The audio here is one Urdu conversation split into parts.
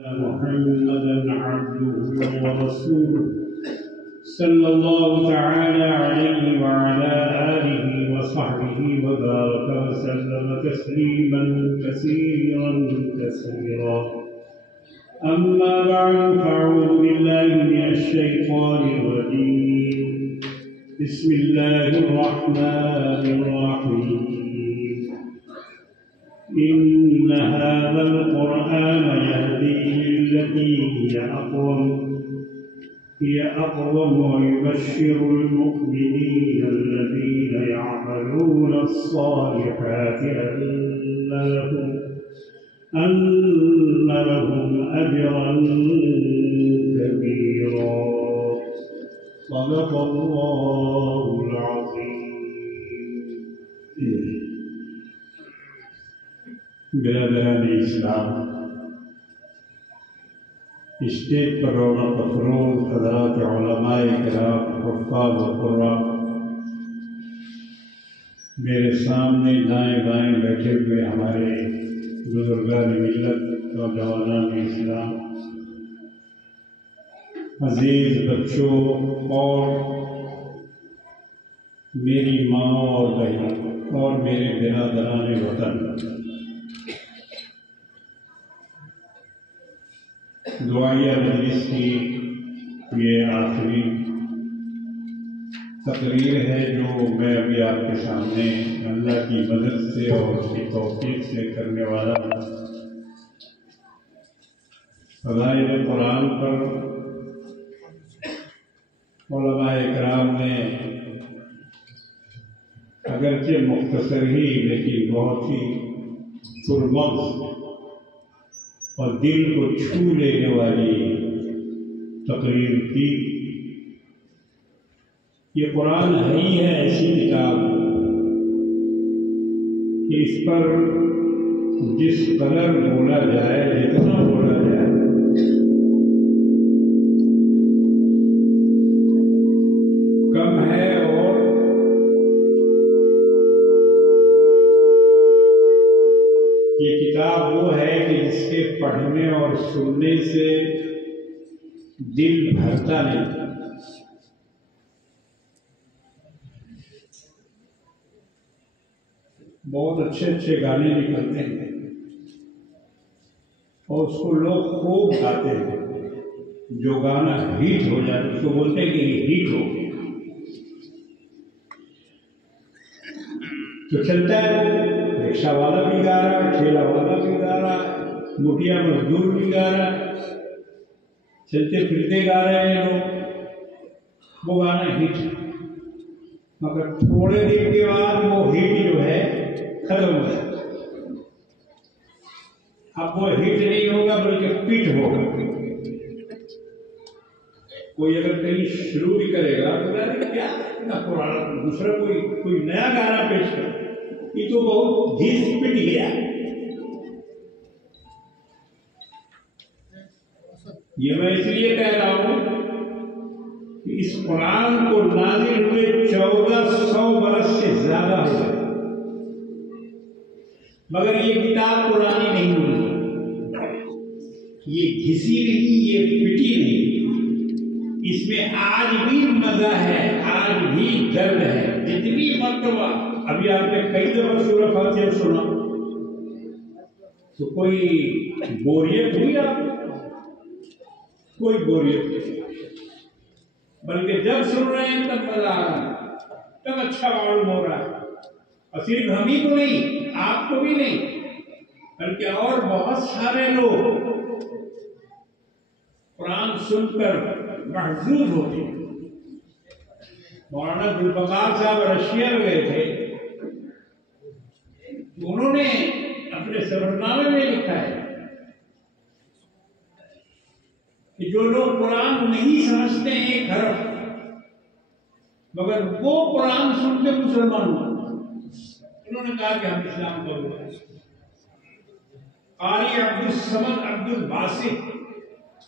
محمدا عبده ورسوله صلى الله تعالى عليه وعلى آله وصحبه وبارك وسلم تسليما كثيرا أما بعد فأعوذ بالله من الشيطان الرجيم بسم الله الرحمن الرحيم إن هذا القرآن يهدي للتي هي أقوم ويبشر المؤمنين الذين يعملون الصالحات أن لهم أجرا كبيرا صدق الله العظيم. برادران اسلام، اسٹیج پر رونق افروز حضرات علماء کرام، حفاظ و قراء، میرے سامنے دائیں بائیں بیٹھے ہوئے ہمارے بزرگان ملت، نوجوانان اسلام، عزیز بچوں اور میری ماں اور بہنوں اور میرے برادران وطن، دعائیہ مجلس کی یہ آخری تقریر ہے جو میں ابھی آپ کے سامنے اللہ کی مدد سے اور اس کی توفیق سے کرنے والا ہوں۔ فضائل قرآن پر علماء کرام نے اگرچہ مختصر ہی لیکن بہت ہی پرمغز اور دل کو چھو لینے والی تقریر کی۔ یہ قرآن ہی ہے ایسی کتاب کہ اس پر جس قدر بولا جائے، جتنا بولا جائے، کم ہے۔ اور یہ کتاب وہ ہے کہ جس کے پڑھنے اور سننے سے دل بھرتا نہیں۔ بہت اچھے اچھے گانے نکلتے ہیں اور اس کو لوگ خوب گاتے ہیں، جو گانا ہیٹ ہو جائے اس کو بولتے ہیں کہ یہ ہیٹ ہو گیا تو چلتا ہے۔ رکشہ والا بھی گا رہا ہے، ٹھیلا والا بھی گا رہا ہے، مٹیا مزدور بھی گا رہا ہے، چلتے پھرتے گا رہے ہیں لوگ، وہ گانا ہٹ ہے۔ مگر تھوڑے دن کے بعد وہ ہٹ جو ہے ختم ہو جاتا ہے۔ اب وہ ہٹ نہیں ہوگا بلکہ پٹ ہوگا۔ کوئی اگر کہیں شروع بھی کرے گا تو کیا پرانا دوسرا کوئی نیا گانا پیش کر، یہ تو بہت گھس پٹ گیا۔ یہ میں اس لیے کہہ رہا ہوں کہ اس قرآن کو نازل ہوئے 1400 برس سے زیادہ ہو گئے، مگر یہ کتاب پرانی نہیں ہوئی، یہ گھسی نہیں، یہ پٹی نہیں۔ اس میں آج بھی مزہ ہے، آج بھی درد ہے۔ جتنی مرتبہ ابھی آپ نے کئی دفعہ سورہ فاتحہ سنا تو کوئی بوریت ہوئی آپ کو؟ کوئی بوریت نہیں، بلکہ جب سن رہے ہیں تب مزہ آ رہا ہے، تب اچھا معلوم ہو رہا ہے۔ اور صرف ہم ہی کو نہیں، آپ کو بھی نہیں، بلکہ اور بہت سارے لوگ قرآن سن کر محظوظ ہوتے ہیں۔ مولانا ذوالفقار صاحب رشیا گئے تھے، انہوں نے اپنے سفرنامے میں لکھا ہے کہ جو لوگ قرآن نہیں سمجھتے ایک حرف، مگر وہ قرآن سن کے مسلمان ہوئے، انہوں نے کہا کہ ہم اسلام قبول کریں۔ قاری عبدالصمد عبدالباسط،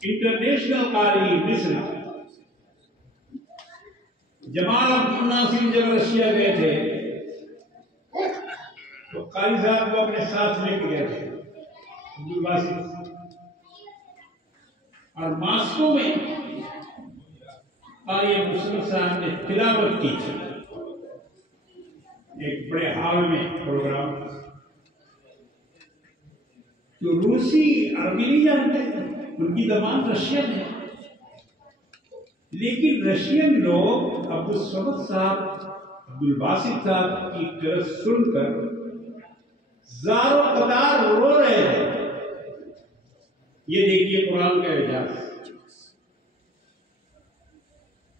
انٹرنیشنل قاری مصر، جمال عبد الناصر جب رشیا گئے تھے تو قاری صاحب کو اپنے ساتھ لے کے گئے تھے عبدالباسط، اور ماسکو میں قاری عبدالصمد صاحب نے تلاوت کی تھی ایک بڑے ہال میں پروگرام. تو روسی عربی نہیں جانتے، ان کی زبان رشین ہے، لیکن رشین لوگ عبدالصمد صاحب، عبدالباسط صاحب کی قرأت سن کر زار و قطار رو رہے تھے. یہ دیکھیے قرآن کا اعجاز.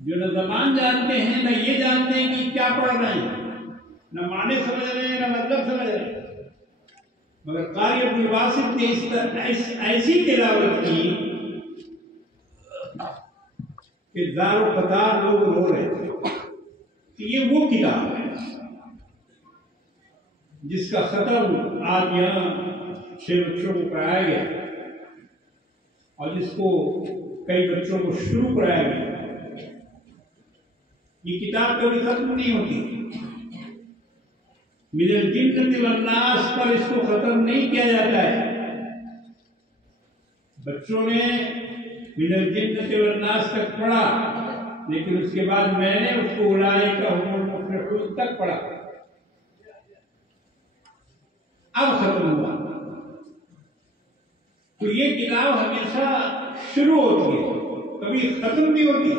جو نہ زبان جانتے ہیں نہ یہ جانتے ہیں کہ کیا پڑھ رہے ہیں، نہ معنی سمجھ رہے ہیں نہ مطلب سمجھ رہے ہیں، مگر قاری عبدالباسط نے اس طرح ایسی تلاوت کی کہ زار و قطار لوگ رو رہے تھے. کہ یہ وہ کتاب ہے جس کا ختم آج یہاں 6 بچوں کو پڑھایا گیا اور جس کو کئی بچوں کو شروع کرایا گیا. یہ کتاب کبھی ختم نہیں ہوتی. من الجنۃ والناس پر اس کو ختم نہیں کیا جاتا ہے. بچوں نے من الجنۃ والناس تک پڑھا، لیکن اس کے بعد میں نے اس کو اولئک هم المفلحون تک پڑھا. اب ختم ہوا. تو یہ کتاب ہمیشہ شروع ہوتی ہے، کبھی ختم نہیں ہوتی.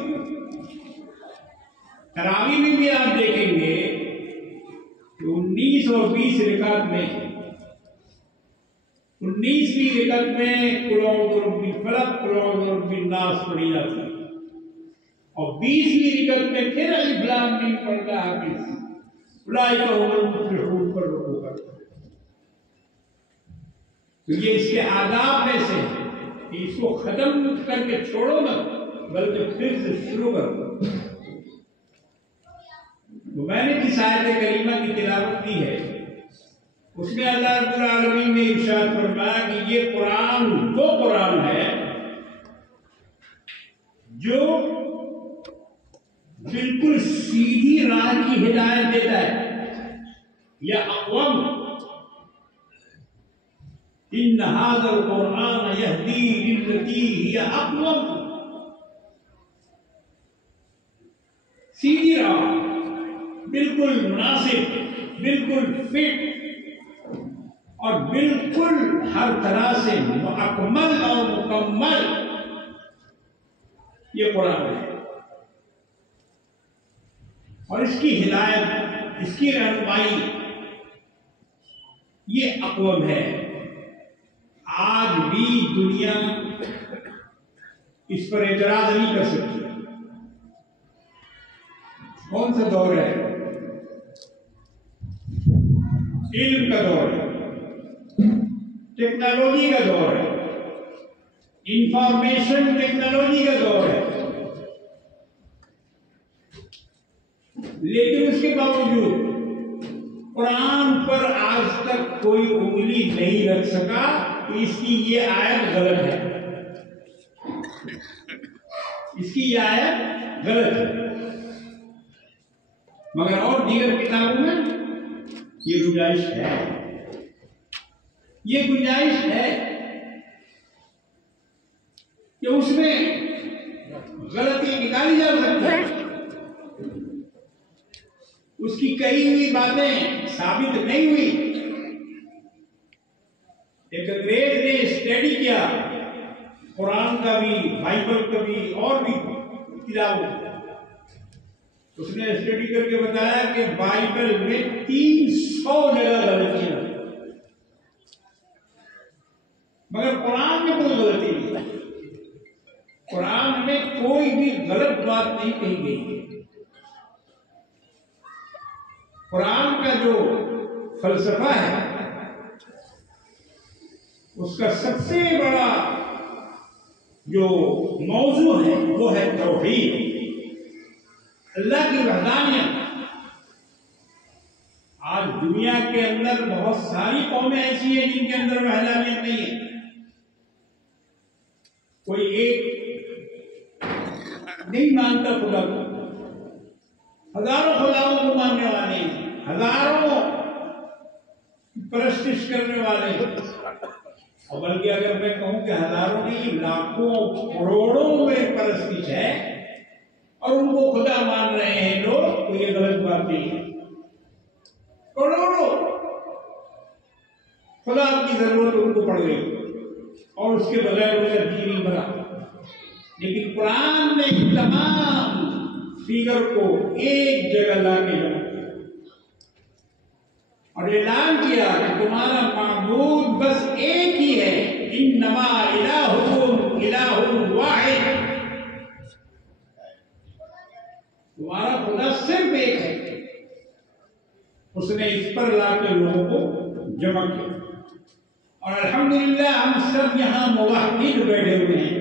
تراویح میں بھی آپ دیکھیں گے کہ 19 اور 20 رکعت میں 19ویں رکعت میں قل اعوذ برب الفلق قل اعوذ برب الناس پڑھی جاتی ہے، اور 20ویں رکعت میں پھر الف لام میم پڑھتا ہے حافظ اولئک هم المفلحون پر رکوع کرتا ہے. تو یہ اس کے آداب میں سے کہ اس کو ختم کر کے چھوڑو نہ، بلکہ پھر سے شروع کرو. تو میں نے جس آیت کریمہ کی تلاوت کی ہے اس میں اللہ رب العالمین نے ارشاد فرمایا کہ یہ قرآن وہ قرآن ہے جو بالکل سیدھی راہ کی ہدایت دیتا ہے. یا اقوم ان ھذا القرآن یہدی للتی ہی اقوم. سیدھی راہ، بالکل مناسب، بالکل فٹ اور بالکل ہر طرح سے مکمل اور مکمل یہ قرآن ہے. اور اس کی ہدایت، اس کی رہنمائی یہ اقوم ہے. آج بھی دنیا اس پر اعتراض نہیں کر سکتی. کون سا دور ہے؟ علم کا دور ہے، ٹیکنالوجی کا دور ہے، انفارمیشن ٹیکنالوجی کا دور ہے. لیکن اس کے باوجود قرآن پر آج تک کوئی انگلی نہیں رکھ سکا کہ اس کی یہ آیت غلط ہے، اس کی یہ آیت غلط ہے. مگر اور دیگر کتابوں میں یہ گنجائش ہے، یہ گنجائش ہے کہ اس میں غلطی نکالی جا سکتی ہے. اس کی کہی ہوئی باتیں ثابت نہیں ہوئی. ایک انگریز نے اسٹڈی کیا قرآن کا بھی، بائبل کا بھی اور بھی کتابوں. اس نے اسٹڈی کر کے بتایا کہ بائبل میں 300 جگہ غلطیاں، مگر قرآن میں کوئی غلطی نہیں. قرآن میں کوئی بھی غلط بات نہیں کہی گئی. قرآن کا جو فلسفہ ہے اس کا سب سے بڑا جو موضوع ہے وہ ہے توحید، اللہ کی وحدانیت. آج دنیا کے اندر بہت ساری قومیں ایسی ہیں جن کے اندر وحدانیت نہیں ہے. کوئی ایک نہیں مانتا خدا کو، ہزاروں خداؤں کو ماننے والے ہیں، ہزاروں پرستش کرنے والے ہیں، اور بلکہ اگر میں کہوں کہ ہزاروں نہیں لاکھوں کروڑوں میں پرستش ہے اور ان کو خدا مان رہے ہیں لوگ، تو یہ غلط بات نہیں ہے۔ کروڑوں خدا کی ضرورت ان کو پڑ گئی اور اس کے بغیر ان کا دین نہیں بنا، لیکن قرآن نے تمام فگر کو ایک جگہ لا کے جمع کیا اور اعلان کیا کہ تمہارا معبود بس ایک ہی ہے، انما الہکم الہ واحد، تمہارا خدا صرف ایک ہے۔ اس نے اس پر لا کے لوگوں کو جمع کیا اور الحمدللہ ہم سب یہاں موحد بیٹھے ہوئے ہیں،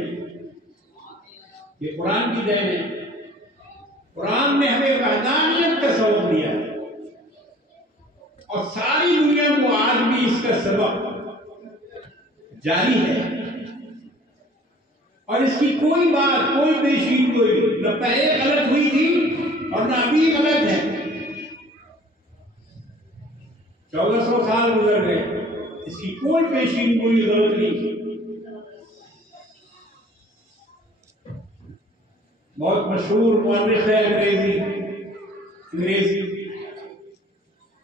یہ قرآن کی دین ہے۔ قرآن نے ہمیں وحدانیت کا سبق دیا اور ساری دنیا کو آج بھی اس کا سبق جاری ہے، اور اس کی کوئی بات، کوئی پیشین کوئی نہ پہلے غلط ہوئی تھی اور نہ ابھی غلط ہے۔ 1400 سال گزر گئے، اس کی کوئی پیشین کوئی غلط نہیں۔ بہت مشہور مورخ ہے انگریزی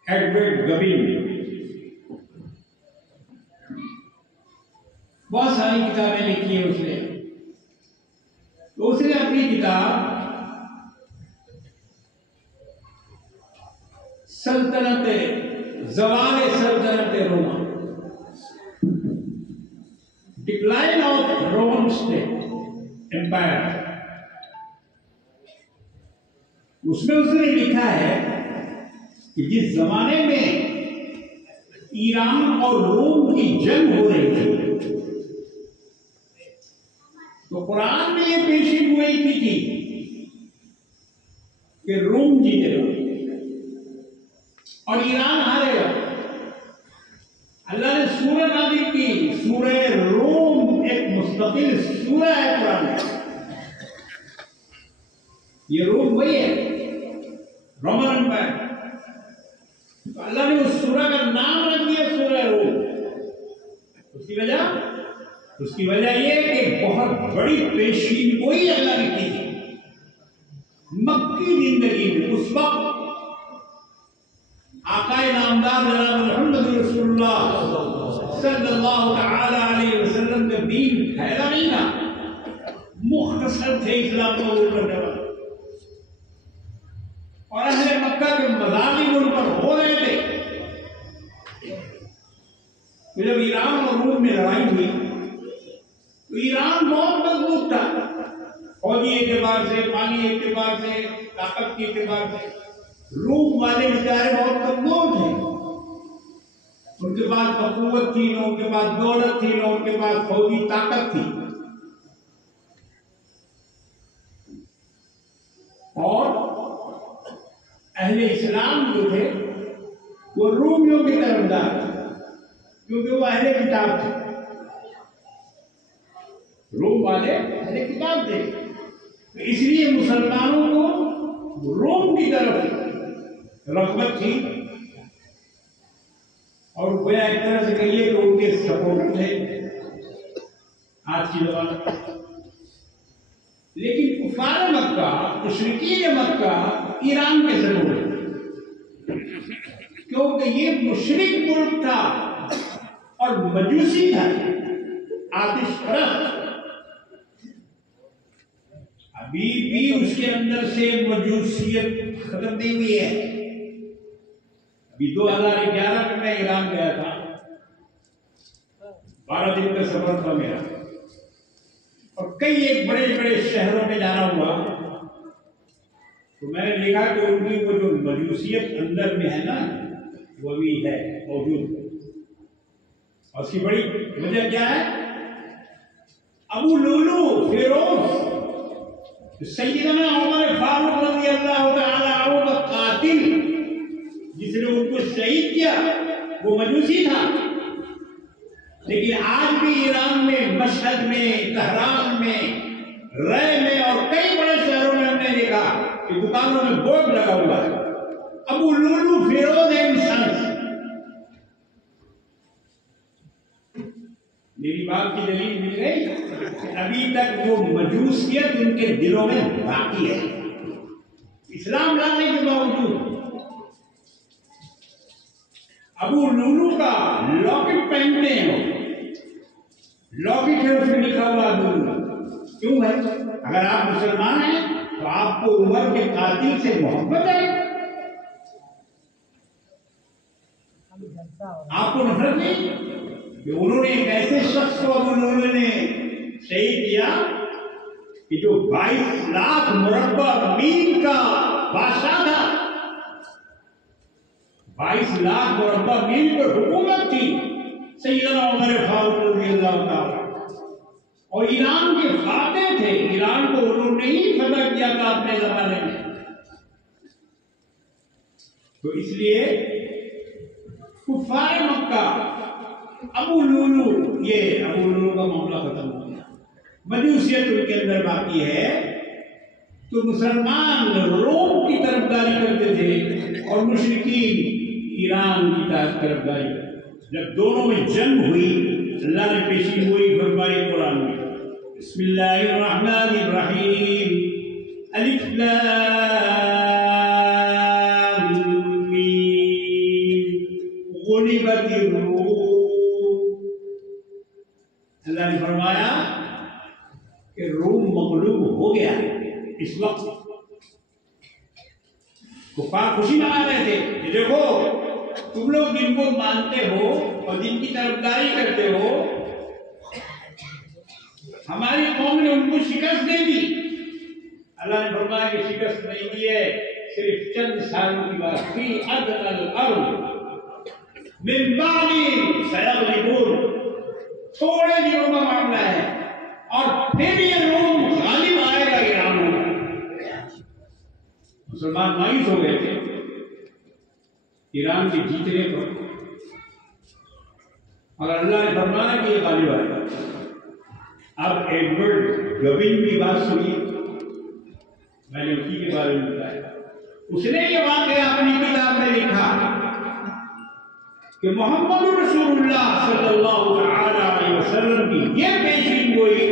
ایڈورڈ گبن، بہت ساری کتابیں لکھی ہیں اس نے، تو اس نے اپنی کتاب زوال سلطنت روما، decline of Roman state empire, اس میں اس نے لکھا ہے کہ جس زمانے میں ایران اور روم کی جنگ ہو رہی تھی تو قرآن نے یہ پیشین گوئی کی تھی کہ روم جیتے گا اور ایران ہارے گا۔ اللہ نے سورہ نازل کی، سورہ روم ایک مستقل سورہ ہے قرآن میں، یہ روم وہی ہے رومن امپائر، تو اللہ نے اس سورہ کا نام رکھ دیا سورہ روم۔ اس کی وجہ یہ کہ بہت بڑی پیشین گوئی اللہ نے کی تھی مکی زندگی میں۔ اس وقت آقا نامدار جناب محمد رسول اللہ صلی اللہ تعالی علیہ وسلم کا دین پھیلا نہیں تھا، مختصر تھے اسلام قبول کرنے والے، اور اہل مکہ کے مظالم ان پر ہو رہے تھے۔ تو جب ایران اور روم میں لڑائی ہوئی تو ایران بہت مضبوط تھا، فوجی اعتبار سے، مالی اعتبار سے، طاقت کے اعتبار سے۔ روم والے بیچارے بہت کمزور تھے، ان کے پاس قوت تھی، نہ ان کے پاس دولت تھی، نہ ان کے پاس فوجی طاقت تھی، اور اہل اسلام جو تھے وہ رومیوں کی طرفدار تھے کیونکہ وہ اہل کتاب تھے، روم والے اہل کتاب تھے، تو اس لیے مسلمانوں کو روم کی طرف رغبت تھی اور گویا ایک طرح سے کہیے کہ ان کے سپورٹ تھے آج کی زبان۔ لیکن کفار مکہ، مشرکین مکہ ایران کے ضرور، کیونکہ یہ مشرک ملک تھا اور مجوسی تھا، آتش پرست، ابھی بھی اس کے اندر سے مجوسیت ختم نہیں ہوئی ہے۔ ابھی 2011 میں میں ایران گیا تھا، 12 دن کا سفر تھا میرا، اور کئی ایک بڑے بڑے شہروں میں جانا ہوا، تو میں نے دیکھا کہ ان کی وہ جو مجوسیت اندر میں ہے نا وہ بھی ہے، موجود ہے، اور اس کی بڑی وجہ کیا ہے؟ ابو لولو فیروز سیدنا عمر فاروق رضی اللہ تعالی عنہ کا قاتل جس نے ان کو شہید کیا وہ مجوسی تھا، لیکن آج بھی ایران میں، مشہد میں، تہران میں، رے میں اور کئی بڑے شہروں میں ہم نے دیکھا کہ دکانوں میں بورڈ لگا ہوا ہے ابو لولو فیروز اینڈ سنس، ابھی تک وہ مجوسیت ان کے دلوں میں باقی ہے، اسلام لانے کے باوجود۔ ابو لولو کا لاکٹ پہنتے ہیں، لاکٹ ہے اس میں لکھا ہوا ابو لولو، کیوں ہے؟ اگر آپ مسلمان ہیں تو آپ کو عمر کے قاتل سے محبت ہے، آپ کو نفرت نہیں کہ انہوں نے ایک ایسے شخص کو ابو لولو نے شہید کیا کہ جو 22 لاکھ مربع میل کا بادشاہ تھا، 22 لاکھ مربع میل پر حکومت تھی سیدنا عمر فاروق رضی اللہ تعالیٰ، اور ایران کے فاتح تھے، ایران کو انہوں نے ہی فتح کیا تھا اپنے زمانے میں۔ تو اس لیے کفار مکہ ابو لولو، یہ ابو لولو کا معاملہ ختم ہو گیا، مجوسیت ان کے اندر باقی ہے۔ تو مسلمان روم کی طرفداری کرتے تھے اور مشرکین ایران کی طرفداری کرتے۔ جب دونوں میں جنگ ہوئی، اللہ نے پیشین گوئی فرمائی قرآن میں، بسم اللہ الرحمن الرحیم، الف لام میم، غلبت الروم۔ اللہ نے فرمایا کہ روم مغلوب ہو گیا۔ اس وقت کفار خوشی منا رہے تھے کہ دیکھو تم لوگ جن کو مانتے ہو اور جن کی طرفداری کرتے ہو، ہماری قوم نے ان کو شکست دے دی۔ اللہ نے فرمایا کہ شکست نہیں دی ہے، صرف چند سالوں کی بات، فی ادنی الارض من بعد سیغلبون، تھوڑے دنوں کا معاملہ ہے اور پھر یہ روم غالب آئے گا ایران میں۔ مسلمان مایوس ہو گئے تھے ایران کے جیتنے پر، اور اللہ نے فرمایا کہ یہ غالب آئے گا۔ اب ایڈورڈ گوین کی بات سنی، میں نے اسی کے بارے میں بتایا، اس نے یہ واقعہ اپنی کتاب میں لکھا کہ محمد رسول اللہ صلی اللہ علیہ وسلم کی یہ پیشین گوئی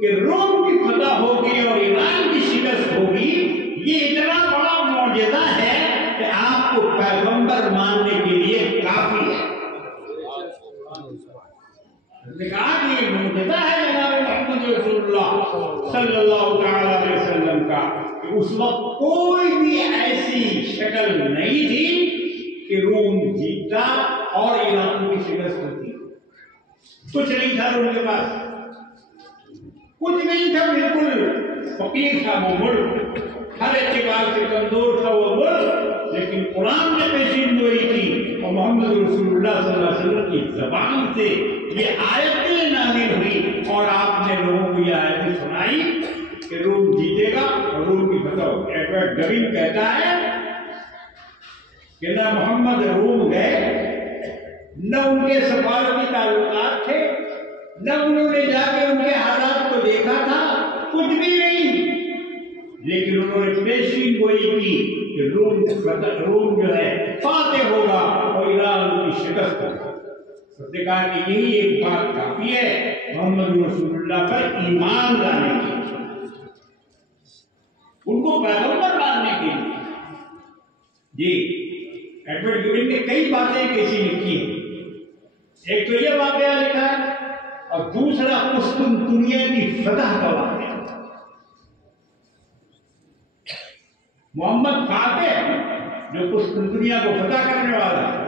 کہ روم کی فتح ہوگی اور ایران کی شکست ہوگی، یہ اتنا بڑا معجزہ ہے کہ آپ کو پیغمبر ماننے کے لیے کافی ہے۔ نے کہا کہ یہ معجزہ ہے جناب محمد رسول اللہ صلی اللہ علیہ وسلم کا کہ اس وقت کوئی بھی ایسی شکل نہیں تھی کہ روم جیتا اور ایران کی شکست ہوتی، کچھ نہیں تھا روم کے پاس، کچھ نہیں تھا، بالکل فقیر تھا وہ ملک، ہر اعتبار سے کمزور تھا وہ ملک، لیکن قرآن نے پیشین گوئی کی اور محمد رسول اللہ صلی اللہ علیہ وسلم کی زبان سے یہ آیتیں نازل ہوئی اور آپ نے لوگوں کو یہ آیتیں سنائی کہ روم جیتے گا اور روم کی فتح ہوگی۔ ایڈورڈ گوین کہتا ہے کہ نہ محمد روم گئے، نہ ان کے سفارتی تعلقات تھے، نہ انہوں نے جا کے ان کے حالات کو دیکھا تھا، کچھ بھی نہیں، لیکن انہوں نے پیشین گوئی کی کہ روم جو ہے فاتح ہوگا اور ایران کی شکست ہوگا۔ اس نے کہا کہ یہی ایک بات کافی ہے محمد رسول اللہ پر ایمان لانے کی، ان کو پیغمبر ماننے کے لیے۔ جی ایڈورڈ گوین نے کئی باتیں کیسی لکھی ہیں، ایک تو یہ واقعہ لکھا ہے اور دوسرا قسطنطنیہ کی فتح کا واقعہ۔ محمد فاتح جو قسطنطنیہ کو فتح کرنے والا ہے،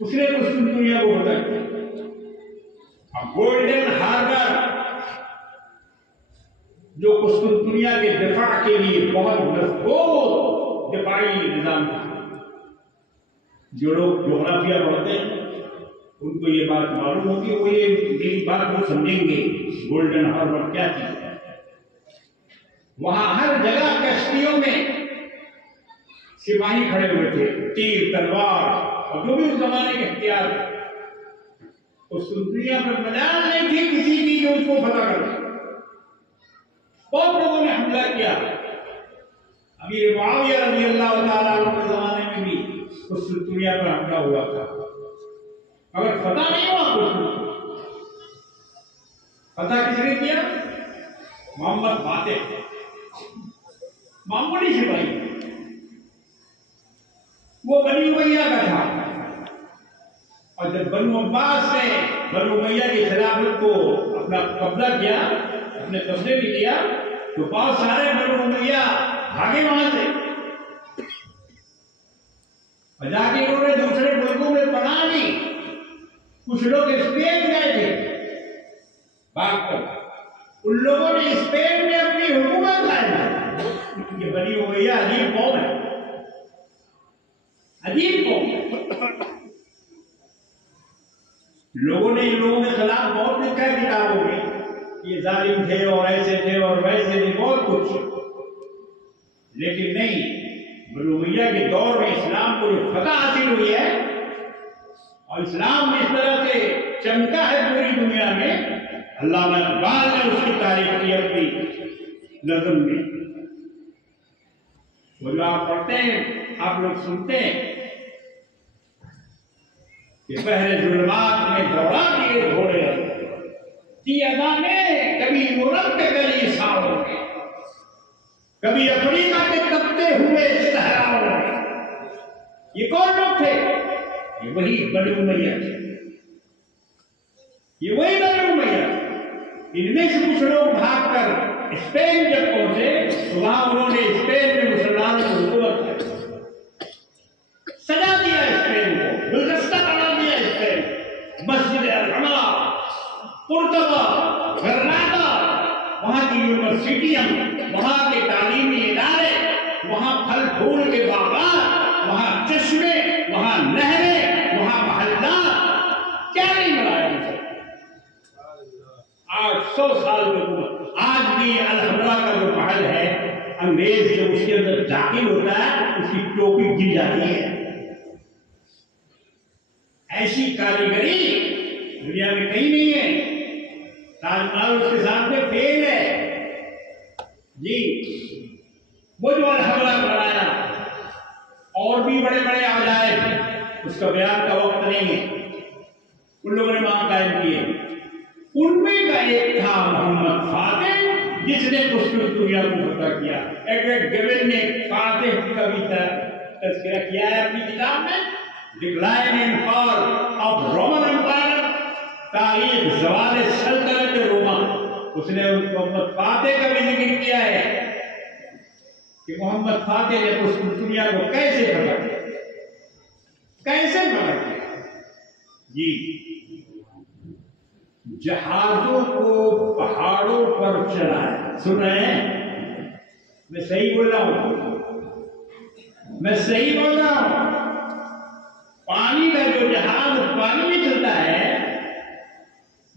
اس نے قسطنطنیہ کو فتح کیا۔ اب گولڈن ہاربر جو قسطنطنیہ کے دفاع کے لیے بہت مضبوط دفاعی نظام تھا، جو لوگ جغرافیہ پڑھتے ہیں ان کو یہ بات معلوم ہوگی، وہ یہ میری بات کو سمجھیں گے گولڈن ہاربر کیا چیز ہے۔ وہاں ہر جگہ کشتیوں میں سپاہی کھڑے ہوئے تھے، تیر تلوار اور جو بھی اس زمانے کے ہتھیار تھے۔ اس دنیا میں مجال نہیں تھی کسی کی جو اس کو فتح کر دے۔ بہت لوگوں نے حملہ کیا، امیر معاویہ رضی اللہ تعالیٰ عنہ کے زمانے میں بھی اس دنیا پر حملہ ہوا تھا، مگر فتح نہیں ہوا کچھ۔ فتح کس نے کیا؟ محمد فاتح، معمولی سپاہی، وہ بنی امیہ کا تھا، اور جب بنو عباس نے بنو امیہ کی خلافت کو اپنا قبضہ کیا، اپنے قبضے میں کیا، تو بہت سارے بنو امیہ بھاگے وہاں سے، اور جا کے انہوں نے دوسرے ملکوں میں پناہ لی۔ کچھ لوگ اسپین گئے تھے بھاگ کر، ان لوگوں نے اسپین میں اپنی حکومت قائم کی۔ یہ بنی امیہ عجیب قوم ہے، عجیب قوم ہے۔ لوگوں نے ان لوگوں کے خلاف بہت لکھا ہے کتابوں میں، یہ ظالم تھے اور ایسے تھے اور ویسے تھے، بہت کچھ، لیکن نہیں، بنو امیہ کے دور میں اسلام کو جو فتح حاصل ہوئی ہے اور اسلام اس طرح سے چمکا ہے پوری دنیا میں، علامہ اقبال نے اس کی تعریف کی اپنی نظم میں۔ وہ جو آپ پڑھتے ہیں، آپ لوگ سنتے ہیں کہ پہلے ظلمات میں دوڑا دیے گھوڑے، دی اذانیں کبھی مرد گلی ساؤں میں، کبھی افریقہ کے تپتے ہوئے صحراؤں میں۔ یہ کون لوگ تھے؟ یہ وہی بنی امیہ تھے، یہ وہی بنی امیہ تھے۔ ان میں سے کچھ لوگ بھاگ کر اسپین جب پہنچے تو وہاں انہوں نے اسپین میں مسلمانوں کو حکومت کر سجا دیا، اسپین کو گلدستہ بنا دیا، اسپین، مسجد الحرا، قرطبہ، غرناطہ، وہاں کی یونیورسٹیاں، وہاں کے تعلیمی ادارے، وہاں پھل پھول کے باغات، وہاں چشمے، وہاں نہریں، وہاں محلات، کیا نہیں بنایا ان سے؟ آج 100 سال میں آج بھی الحمرا کا جو محل ہے، انگریز جب اس کے اندر داخل ہوتا ہے اس کی ٹوپی گر جاتی ہے۔ ایسی کاریگری دنیا میں کہیں نہیں ہے۔ تاج محل اس کے سامنے فیل ہے جی۔ وہ جو الحمرا بنایا، اور بھی بڑے بڑے عجائب، اس کا بیان کا وقت نہیں ہے، ان لوگوں نے وہاں قائم کیے۔ ان میں کا ایک تھا محمد فاتح، جس نے قسطنطنیہ کو فتح کیا۔ ایڈورڈ گیبل نے فاتح کا بھی تذکرہ کیا ہے اپنی کتاب میں، decline and fall of Roman empire, تاریخ زوال سلطنت روما۔ اس نے محمد فاتح کا بھی ذکر کیا ہے کہ محمد فاتح نے قسطنطنیہ کو کیسے فتح کیا، کیسے فتح کیا جی۔ جہازوں کو پہاڑوں پر چلایا، سن رہے ہیں؟ میں صحیح بول رہا ہوں، میں صحیح بول رہا ہوں۔ پانی کا جو جہاز پانی میں چلتا ہے،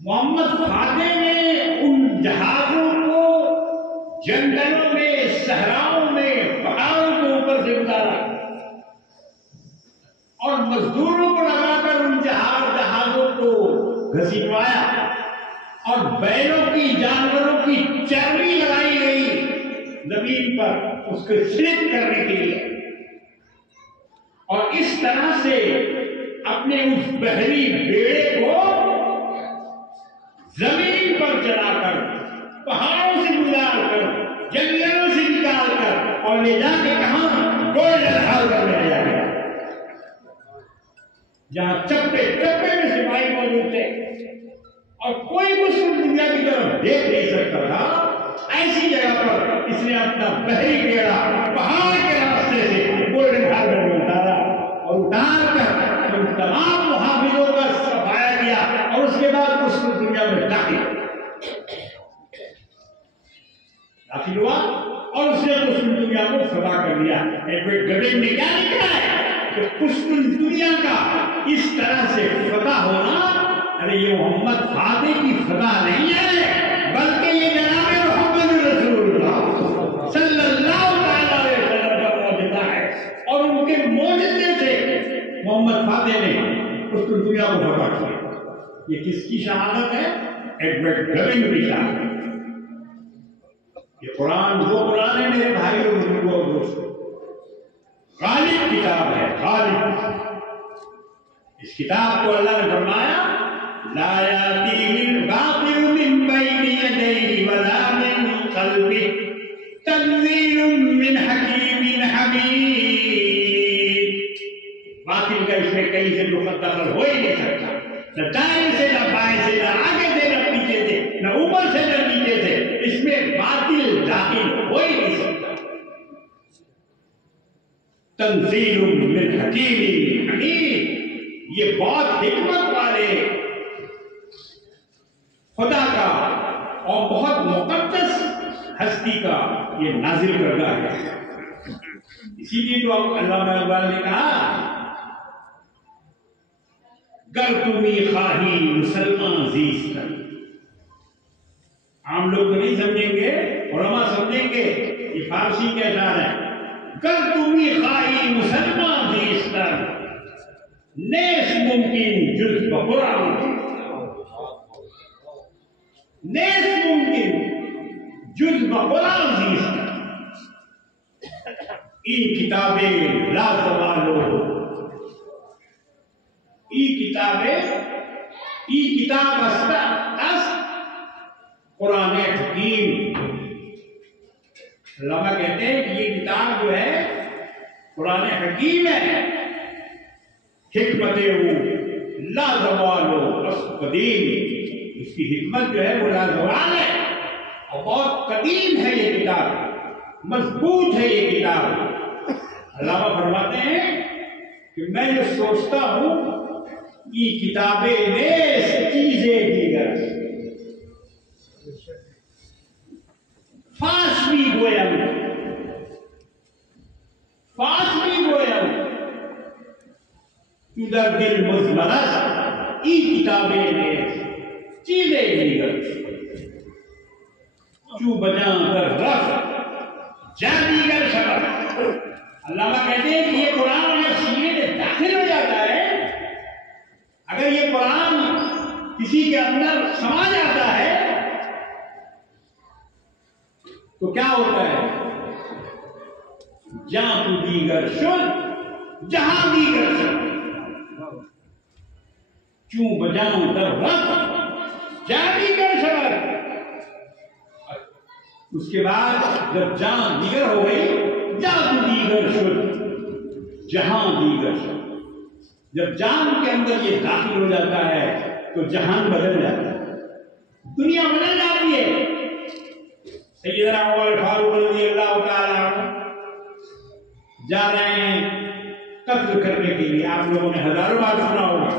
محمد فاتح نے ان جہازوں کو جنگلوں میں، صحراؤں میں، پہاڑوں کے اوپر سے اتارا اور مزدوروں کو لگا کر ان جہازوں کو گھسیٹوایا، اور بیلوں کی، جانوروں کی چربی لگائی گئی زمین پر اس کو سلپ کرنے کے لیے، اور اس طرح سے اپنے اس بحری بیڑے کو زمین پر چلا کر، پہاڑوں سے گزار کر، جنگلوں سے نکال کر، اور لے جا کے کہاں؟ گولڈن ہاربر میں لے جا گیا، جہاں چپے چپے میں سپاہی موجود تھے اور کوئی مسلم دنیا کی طرف دیکھ نہیں سکتا تھا۔ ایسی جگہ پر اس نے اپنا بحری بیڑا پہاڑ کے راستے سے گولڈن ہاربر میں اتارا، اور اتار کر ان تمام محافظوں کا صفایا کیا، اور اس کے بعد اس دنیا میں داخل ہوا، اور اس نے قسطنطنیہ کو فتح کر دیا۔ ایڈورڈ گیبل نے کیا لکھا ہے کہ قسطنطنیہ کا اس طرح سے فتح ہونا، ارے یہ محمد فاتح کی فتح نہیں ہے، بلکہ یہ جناب محمد رسول اللہ صلی اللہ علیہ وسلم کا معجزہ ہے، اور ان کے معجزے سے محمد فاتح نے قسطنطنیہ کو فتح کیا۔ یہ کس کی شہادت ہے؟ ایڈورڈ گیبل کی شہادت۔ یہ قرآن وہ قرآن ہے میرے بھائی اور بزرگوں اور دوستوں، غالب کتاب ہے، غالب۔ اس کتاب کو اللہ نے فرمایا لا یاتی الباطل من بین تنزیل من حکیم حمید، یہ بہت حکمت والے خدا کا اور بہت مقدس ہستی کا یہ نازل کردہ ہے۔ اسی لیے تو علامہ اقبال نے کہا گر تمہیں خواہی مسلمان زیستن، عام لوگ تو نہیں سمجھیں گے، علماء سمجھیں گے، یہ فارسی کے اشعار ہے۔ گر تمہیں خواہی مسلمان زیستن، نیس ممکن جز بقرآن، نیس ممکن جز بقرآن زیستن، این کتابیں لا زوالو، ای کتاب است قرآن حکیم۔ علامہ کہتے ہیں کہ یہ کتاب جو ہے قرآن حکیم ہے، حکمت لا زوال قدیم، اس کی حکمت جو ہے وہ لا زوال ہے اور بہت قدیم ہے یہ کتاب، مضبوط ہے یہ کتاب۔ علامہ فرماتے ہیں کہ میں یہ سوچتا ہوں یہ کتابیں نیس چیزیں دیگر فاسمی گویم تو در دل مزمرس، این کتابیں نیس چیزیں دیگر چو بجان در رفت جا دیگر شبر۔ علامہ کہتے ہیں کہ یہ قرآن جب سینے میں داخل ہو جاتا ہے، اگر یہ قرآن کسی کے اندر سما جاتا ہے تو کیا ہوتا ہے؟ جہاں تو دیگر شد جہاں دیگر شد، چوں بجاؤں در وقت جا دیگر شد۔ اس کے بعد جب جہاں دیگر ہو گئی، جہاں تو دیگر شد جہاں دیگر شد، جب جان کے اندر یہ داخل ہو جاتا ہے تو جہان بدل جاتا ہے، دنیا بدل جاتی ہے۔ سیدنا عمر فاروق رضی اللہ تعالیٰ عنہ جا رہے ہیں قتل کرنے کے لیے، آپ لوگوں نے ہزاروں بار سنا ہوگا،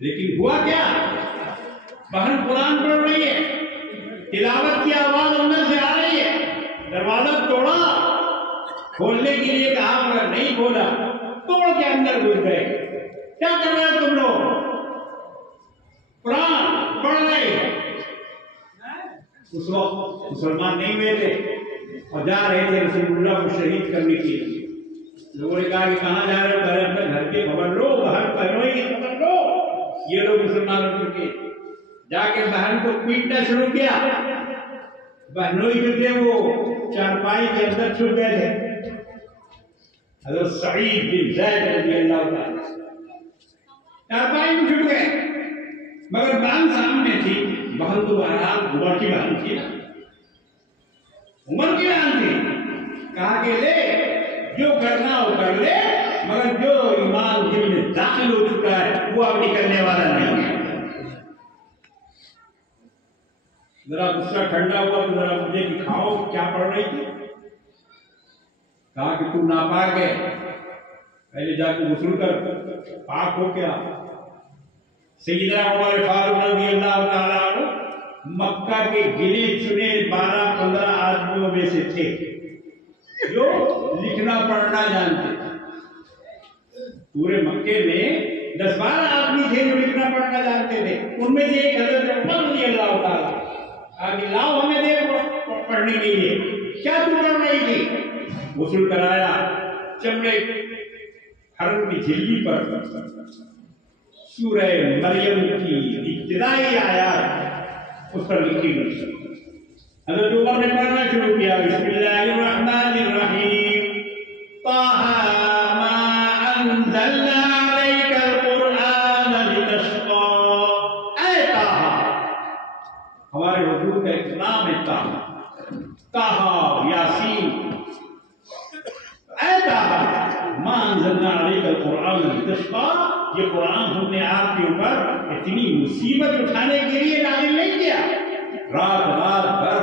لیکن ہوا کیا؟ بہن قرآن پڑھ رہی ہے، تلاوت کی آواز اندر سے آ رہی ہے، دروازہ توڑا، کھولنے کے لیے کہا مگر نہیں کھولا، توڑ کے اندر گھس گئے۔ کیا کر رہے تم لوگ؟ قرآن پڑھ رہے۔ اس وقت مسلمان نہیں ہوئے تھے اور جا رہے تھے رسول اللہ کو شہید کرنے کے لیے۔ لوگوں نے کہا کہ کہاں جا رہے ہو؟ پہلے اپنے گھر کے خبر لو، باہر پہنوئی کی خبر لو۔ یہ لوگ مسلمان ہو چکے، جا کے بہن کو پیٹنا شروع کیا۔ بہنوئی جو تھے وہ چارپائی کے اندر چھپ گئے تھے۔ حضرت سعید بن زید رضی اللہ تعالیٰ چارپائی میں چھپ گئے، مگر بہن سامنے تھی۔ بہن تو بہرحال عمر کی بہن تھی نا، عمر کی بہن تھی۔ کہا کہ لے جو کرنا ہو کر لے، مگر جو ایمان دل میں داخل ہو چکا ہے وہ اب نکلنے والا نہیں ہے۔ ذرا غصہ ٹھنڈا ہوا تو ذرا مجھے دکھاؤ کیا پڑھ رہی تھی۔ کہا کہ تو ناپاک ہے، پہلے جا کے غسل کر، پاک ہو کیا۔ سیدنا عمر فاروق رضی اللہ تعالیٰ عنہ مکہ کے گنے چنے 12-15 آدمیوں میں سے تھے جو لکھنا پڑھنا جانتے تھے۔ پورے مکے میں 10-12 آدمی تھے جو لکھنا پڑھنا جانتے تھے، ان میں سے ایک حضرت عمر رضی اللہ تعالیٰ کہا کہ لاؤ ہمیں دے پڑھنے کے لیے۔ کیا تو پڑھ رہی تھی؟ غسل کرایا، چمڑے حرم کی جھلی پر سورہ مریم کی ابتدائی آیات اس پر لکھی گئی۔ حضرت عمر نے پڑھنا شروع کیا، بسم اللہ الرحمن الرحیم، طٰہٰ مَا أَنزَلْنَا عَلَيْكَ الْقُرْآنَ لِتَشْقَىٰ۔ اے طٰہٰ، ہمارے حضور کا ایک نام ہے طٰہٰ، طٰہٰ یاسین۔ اے طٰہٰ مَا أَنزَلْنَا عَلَيْكَ الْقُرْآنَ لِتَشْقَىٰ، یہ قرآن ہم نے آپ کے اوپر اتنی مصیبت اٹھانے کے لیے نازل نہیں کیا۔ رات رات بھر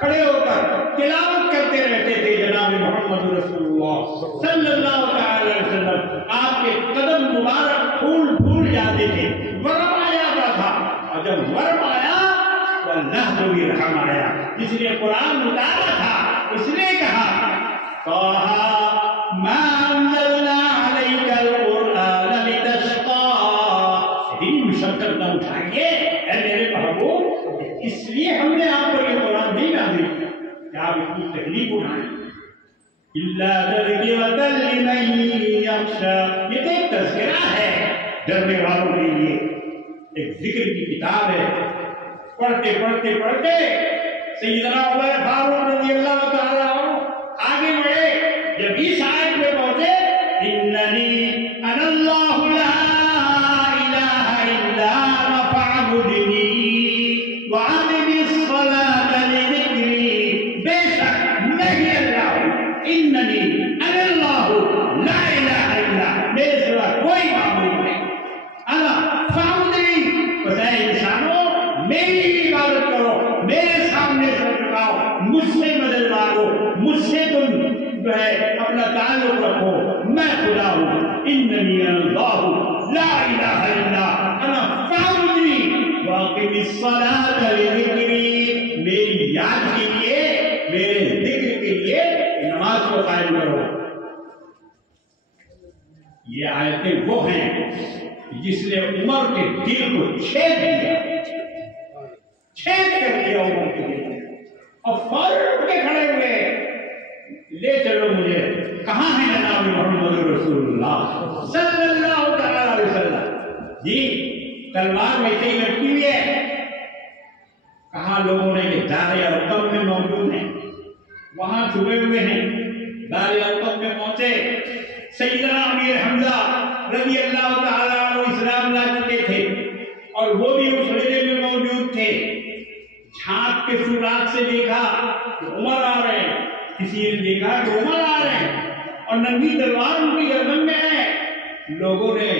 کھڑے ہو کر تلاوت کرتے رہتے تھے جناب محمد رسول اللہ صلی اللہ علیہ وسلم. آپ کے قدم مبارک پھول پھول جاتے تھے. ورم آ جاتا تھا اور جب ورم آیا تو اللہ کو بھی رحم آیا. اس لیے قرآن اتارا تھا اس نے کہا طه ما انزلنا عليك القرآن لتشقى. مشقت نہ اٹھائیے اے میرے محبوب, اس لیے ہم نے آپ پر یہ قرآن نہیں نازل کیا کہ آپ اتنی تکلیف اٹھائیں. الا تذکرۃ لمن یخشی, یہ تو ایک تذکرہ ہے ڈرنے والوں کے لیے, ایک ذکر کی کتاب ہے. پڑھتے پڑھتے پڑھتے سیدنا عمر فاروق رضی اللہ تعالیٰ عنہ آگے بڑھے. جب اس آیت میں پہنچے اننی انا اللہ لا الہ الا انا فاعبدنی واقم الصلاۃ لذکری, بے شک میں ہی اللہ ہوں, اننی انا اللہ لا الہ الا, میرے سوا کوئی معبود نہیں, انا فاعبدنی, بس اے انسانوں میری عبادت کرو, میرے سامنے سر جھکاؤ, مجھ سے مدد مانگو, مجھ سے تم جو ہے اپنا تعلق رکھو, میں خدا ہوں. اننی اللہ لا الہ الا انا فاعبدنی واقم الصلاۃ لذکری, میری یاد کے لیے میرے ذکر کے لیے نماز کو قائم کرو. یہ آیتیں وہ ہیں جس نے عمر کے دل کو چھید دیا, چھید کر دیا عمر کے دل, اور فوراً کے کھڑے ہوئے لے چلو مجھے, کہاں ہے جناب محمد رسول اللہ صلی اللہ تعالی علیہ وسلم. جی تلوار ویسے ہی لٹکی ہوئی ہے. کہاں لوگوں نے کہ دار ارقم میں موجود ہیں, وہاں چھپے ہوئے ہیں. دار ارقم میں پہنچے, سیدنا امیر حمزہ رضی اللہ تعالی عنہ اسلام لا چکے تھے اور وہ بھی اس حجرے میں موجود تھے. جھانک کے سوراخ سے دیکھا کہ عمر آ رہے ہیں, کسی نے دیکھا کہ عمر آ رہے ہیں اور ننگی تلوار ان کی گردن میں ہے. لوگوں نے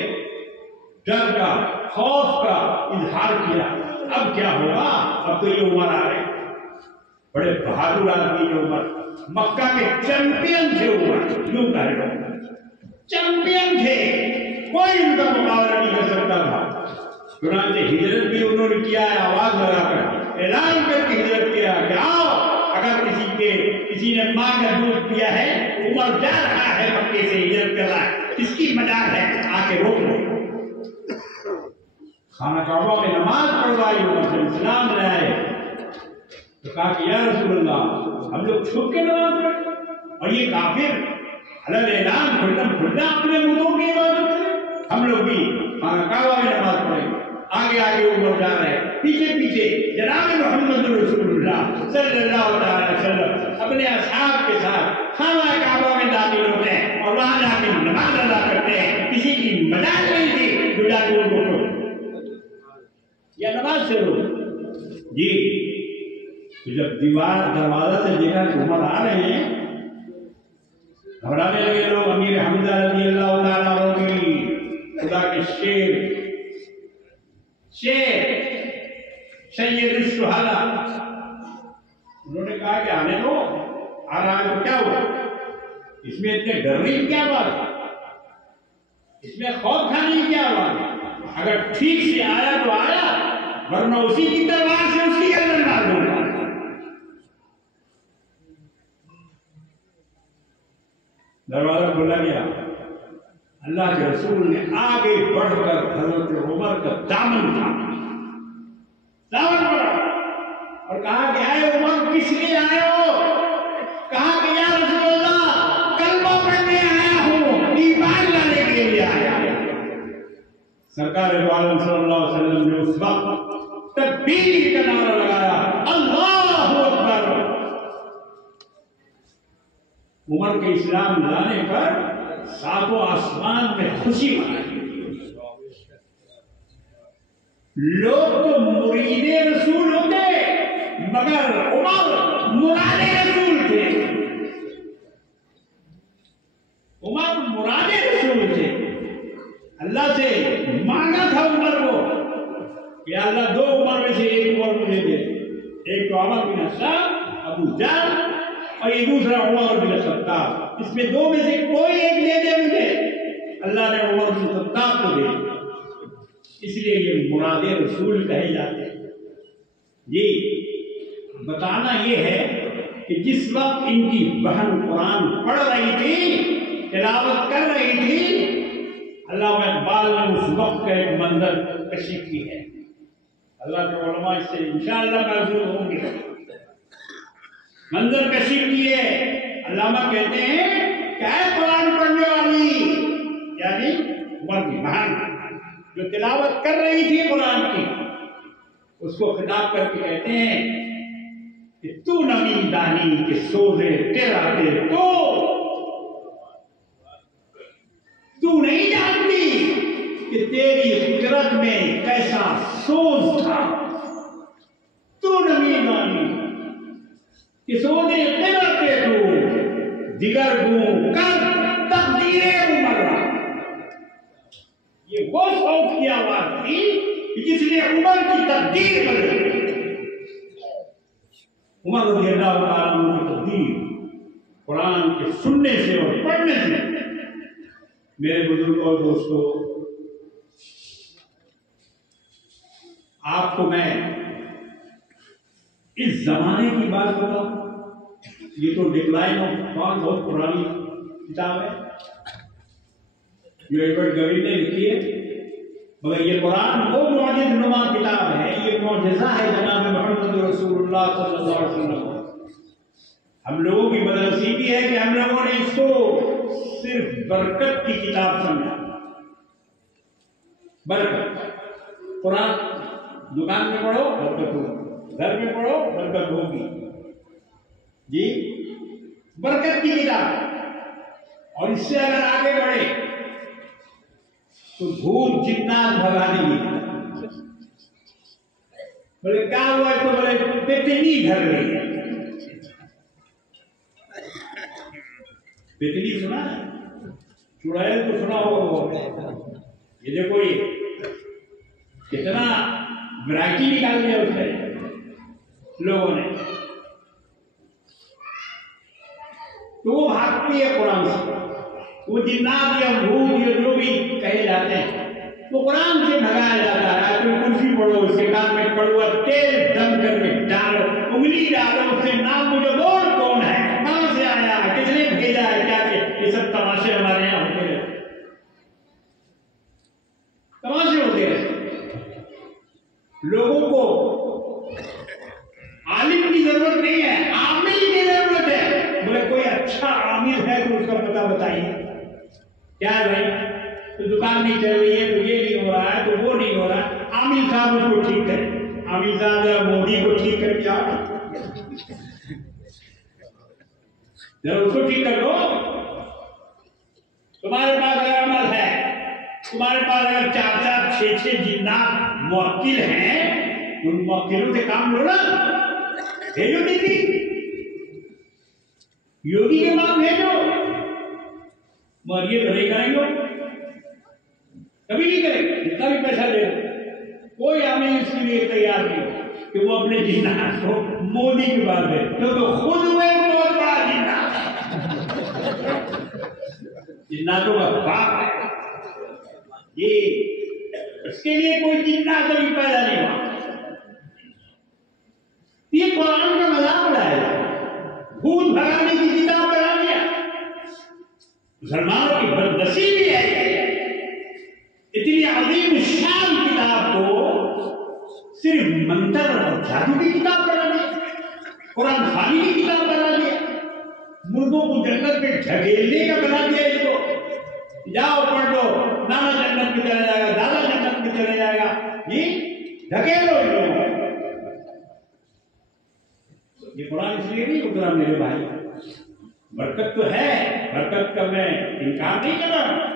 ڈر کا, خوف کا اظہار کیا, اب کیا ہوگا, اب تو یہ عمر آ رہے ہیں. بڑے بہادر آدمی جو عمر, مکہ کے چیمپئن تھے عمر, یوں کہہ رہے چیمپئن تھے, کوئی ان کا مقابلہ نہیں کر سکتا تھا. چنانچہ ہجرت بھی انہوں نے کیا ہے, آواز لگا کر اعلان کر کے ہجرت کیا کہ آؤ, اگر کسی نے ماں کا دودھ پیا ہے, عمر جا رہا ہے مکے سے ہجرت کر رہا ہے, اس کی مجال ہے, آ کے روک لو. خانہ کعبہ میں نماز پڑھوائی, عمر سے اسلام لے آئے تو کہا کہ یا رسول اللہ ہم لوگ چھپ کے نماز پڑھیں, اور یہ کافر حلال اعلان کھلنا اپنے مردوں کی عبادت کریں, ہم لوگ بھی خانہ کعبہ میں نماز پڑھیں. آگے آگے عمر جا رہے, پیچھے پیچھے جناب محمد رسول اللہ صلی اللہ علیہ وسلم اپنے اصحاب کے ساتھ خانہ کعبہ میں داخل ہوتے ہیں اور وہاں جا کے نماز ادا کرتے ہیں. کسی کی مجال نہیں تھی جو جا کے ان کو یا نماز سے ہو. جی جب دیوار دروازہ سے دیکھا کہ عمر آ رہے ہیں, گھبرانے لگے لوگ. امیر حمزہ رضی اللہ تعالیٰ عنہ کی خدا کے شیر سید الشہداء, انہوں نے کہا کہ آنے دو, آ رہا ہے تو کیا ہوا, اس میں اتنے ڈرنے کی کیا بات ہے, اس میں خوف کھانے کی کیا بات ہے. اگر ٹھیک سے آیا تو آیا, ورنہ اسی کی تلوار سے اس کی گردن ڈال دوں گا. دروازہ کھولا گیا. اللہ کے رسول نے آگے بڑھ کر حضرت عمر کا دامن پڑا اور کہا کہ اے عمر کس لیے آئے ہو. کہا کہ یا رسول اللہ کلمہ پڑھنے آیا ہوں, ایمان لانے کے لیے آیا. سرکار دو عالم صلی اللہ علیہ وسلم نے اس وقت تکبیر کا نعرہ لگایا, اللہ اکبر. عمر کے اسلام لانے پر ساتوں آسمان میں خوشی منائی. لوگ تو مرید رسول ہوتے مگر عمر مراد رسول تھے. عمر مراد رسول تھے. اللہ سے مانگا تھا عمر کو کہ اللہ دو عمر میں سے ایک عمر مجھے دے, ایک تو عمر بن حسان ابو جہل اور یہ دوسرا عمر بن الخطاب، اس میں دو میں سے کوئی ایک دے دے مجھے، اللہ نے عمر بن الخطاب کو دے دیا، اس لیے یہ مراد رسول کہے جاتے ہیں۔ جی بتانا یہ ہے کہ جس وقت ان کی بہن قرآن پڑھ رہی تھی، تلاوت کر رہی تھی، علامہ اقبال نے اس وقت کا ایک منظر کشی کی ہے، اللہ کے علماء اس سے انشاءاللہ محظوظ ہوں گے، منظر کشی کی ہے۔ علامہ کہتے ہیں کہ اے قرآن پڑھنے والی، یعنی عمر کی بہن جو تلاوت کر رہی تھی قرآن کی، اس کو خطاب کر کے کہتے ہیں کہ تو نمی دانی کہ سوزے تیرا تے تو نہیں جانتی کہ تیری فطرت میں کیسا سوز تھا، تو نمی دانی کہ سوزے تیرا تے تو دیگر گوں کر تقدیر عمر، یہ وہ شوق کی آواز تھی جس نے عمر کی تقدیر بدلی۔ عمر رضی اللہ تعالیٰ عنہ کی تقدیر قرآن کے سننے سے اور پڑھنے سے۔ میرے بزرگ اور دوستو، آپ کو میں اس زمانے کی بات بتاؤں، یہ تو ڈکلائن آف قرآن بہت پرانی کتاب ہے جو ایڈورڈ گوی نے لکھی ہے، مگر یہ قرآن وہ معجز نما کتاب ہے، یہ معجزہ ہے جناب محمد رسول اللہ صلی اللہ علیہ وسلم۔ ہم لوگوں کی بدنصیبی ہے کہ ہم لوگوں نے اس کو صرف برکت کی کتاب سمجھا۔ برکت، قرآن دکان میں پڑھو برکت ہوگی، گھر میں پڑھو برکت ہوگی، جی برکت کی کتاب۔ اور اس سے اگر آگے بڑھے تو بھوت جتنا بھگا دیں گے۔ بولے کیا ہوا تو بولے پیتنی گھر رہی ہے۔ پیتنی سنا ہے؟ چڑیل تو سنا ہوگا۔ یہ دیکھو یہ کتنا ورائٹی نکال دیا اس نے لوگوں نے، تو وہ بھاگتی ہے قرآن سے۔ وہ جنات یا بھوت یا جو بھی کہے جاتے ہیں وہ قرآن سے بھگایا جاتا ہے۔ کوئی کرسی پڑھو، اس کے کان میں کڑوا تیل دم کر کے ڈالو، انگلی ڈالو، اس سے نام مجھے بول کون ہے، کہاں سے آیا، کس نے بھیجا ہے، کیا کہ یہ سب تماشے ہمارے یہاں ہوتے رہتے، تماشے ہوتے رہتے۔ لوگوں کو عالم کی ضرورت نہیں ہے، عامل کی ضرورت ہے۔ بولے کوئی اچھا عامل ہے تو اس کا پتہ بتائیے، کیا ہے بھائی، تو دکان نہیں چل رہی ہے، تو یہ نہیں ہو رہا ہے، تو وہ نہیں ہو رہا ہے، عامل صاحب اس کو ٹھیک کرے۔ عامل صاحب مودی کو ٹھیک کر کے آؤ، جب اس کو ٹھیک کر دو۔ تمہارے پاس اگر عمل ہے، تمہارے پاس اگر 4-4 6 جنات موکل ہیں، ان موکلوں سے کام لو نا، بھیجو دیدی، یوگی کے بعد بھیجو، مگر یہ تو نہیں کریں گے، کبھی نہیں کریں گے، جتنا بھی پیسہ دے کوئی عامل اس کے لیے تیار نہیں کہ وہ اپنے جنات کو مودی کے بعد دے، کیونکہ خود ہوئے بہت بڑا جناتوں کا باپ ہے، یہ اس کے لیے کوئی جنات ابھی پیدا نہیں ہوا۔ یہ قرآن کا مذاق اڑایا، بھوت بھگانے کی کتاب بنا دیا۔ مسلمانوں کی بدنصیبی ہے، اتنی عظیم شان کتاب کو صرف منتر اور جادو کی کتاب بنا دیا، قرآن خوانی کی کتاب بنا دیا، مردوں کو جنت میں ڈھکیلنے کا بنا دیا۔ اس کو جاؤ پڑھ لو، نانا جنت میں چلا جائے گا، دادا جنت میں چلا جائے گا، یہ ڈھکیلو ان لوگوں کو۔ یہ قرآن اس لیے نہیں اترا میرے بھائی، برکت تو ہے، برکت کا میں انکار نہیں کر رہا،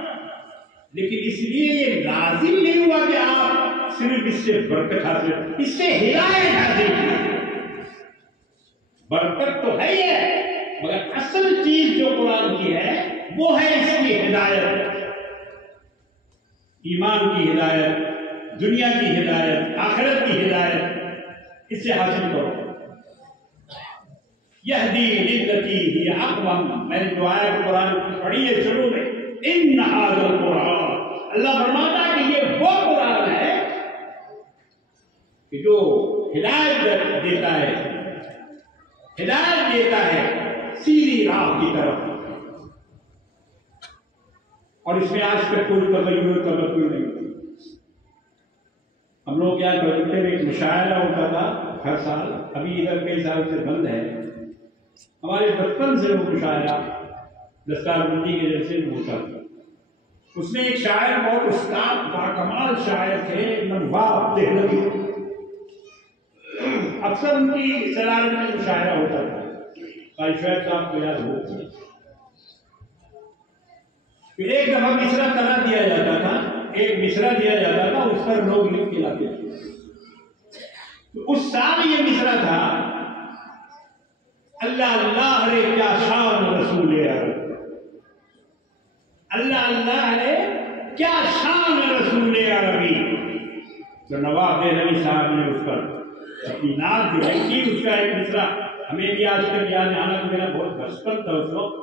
لیکن اس لیے یہ لازم نہیں ہوا کہ آپ صرف اس سے برکت حاصل، اس سے ہدایت حاصل کی۔ برکت تو ہے ہی ہے، مگر اصل چیز جو قرآن کی ہے وہ ہے اس کی ہدایت، ایمان کی ہدایت، دنیا کی ہدایت، آخرت کی ہدایت، اس سے حاصل کرو۔ یہدی للتی ہی اقوم، میں نے جو آیت قرآن کی پڑھی ہے شروع میں، ان ھذا القرآن، اللہ فرماتا ہے کہ یہ وہ قرآن ہے کہ جو ہدایت دیتا ہے، ہدایت دیتا ہے سیدھی راہ کی طرف، اور اس میں آج تک کوئی تغیر تبدل نہیں ہوئی۔ ہم لوگ کیا کرتے ہیں، ایک مشاعرہ ہوتا تھا ہر سال، ابھی ادھر کئی سال سے بند ہے، ہمارے بچپن سے وہ مشاعرہ دستار بندی کے جیسے ہوتا تھا۔ اس میں ایک شاعر بہت استاد باکمال شاعر تھے، نواب دہلوی، اکثر ان کی صدارت میں مشاعرہ ہوتا تھا، قاری شعیب صاحب کو یاد ہو۔ پھر ایک دفعہ مصرع طرح دیا جاتا تھا، ایک مصرع دیا جاتا تھا، اس پر لوگ لکھ کے لاتے تھے۔ تو اس سال یہ مصرع تھا، اللہ اللہ رے کیا شان رسول عرب، اللہ اللہ رے کیا شان رسول عربی۔ تو نواب دہلوی صاحب نے اس پر اپنی نعت جو ہے کی، اس کا ایک مصرع ہمیں بھی آج تک یاد ہے، حالانکہ میرا بہت بچپن تھا اس وقت،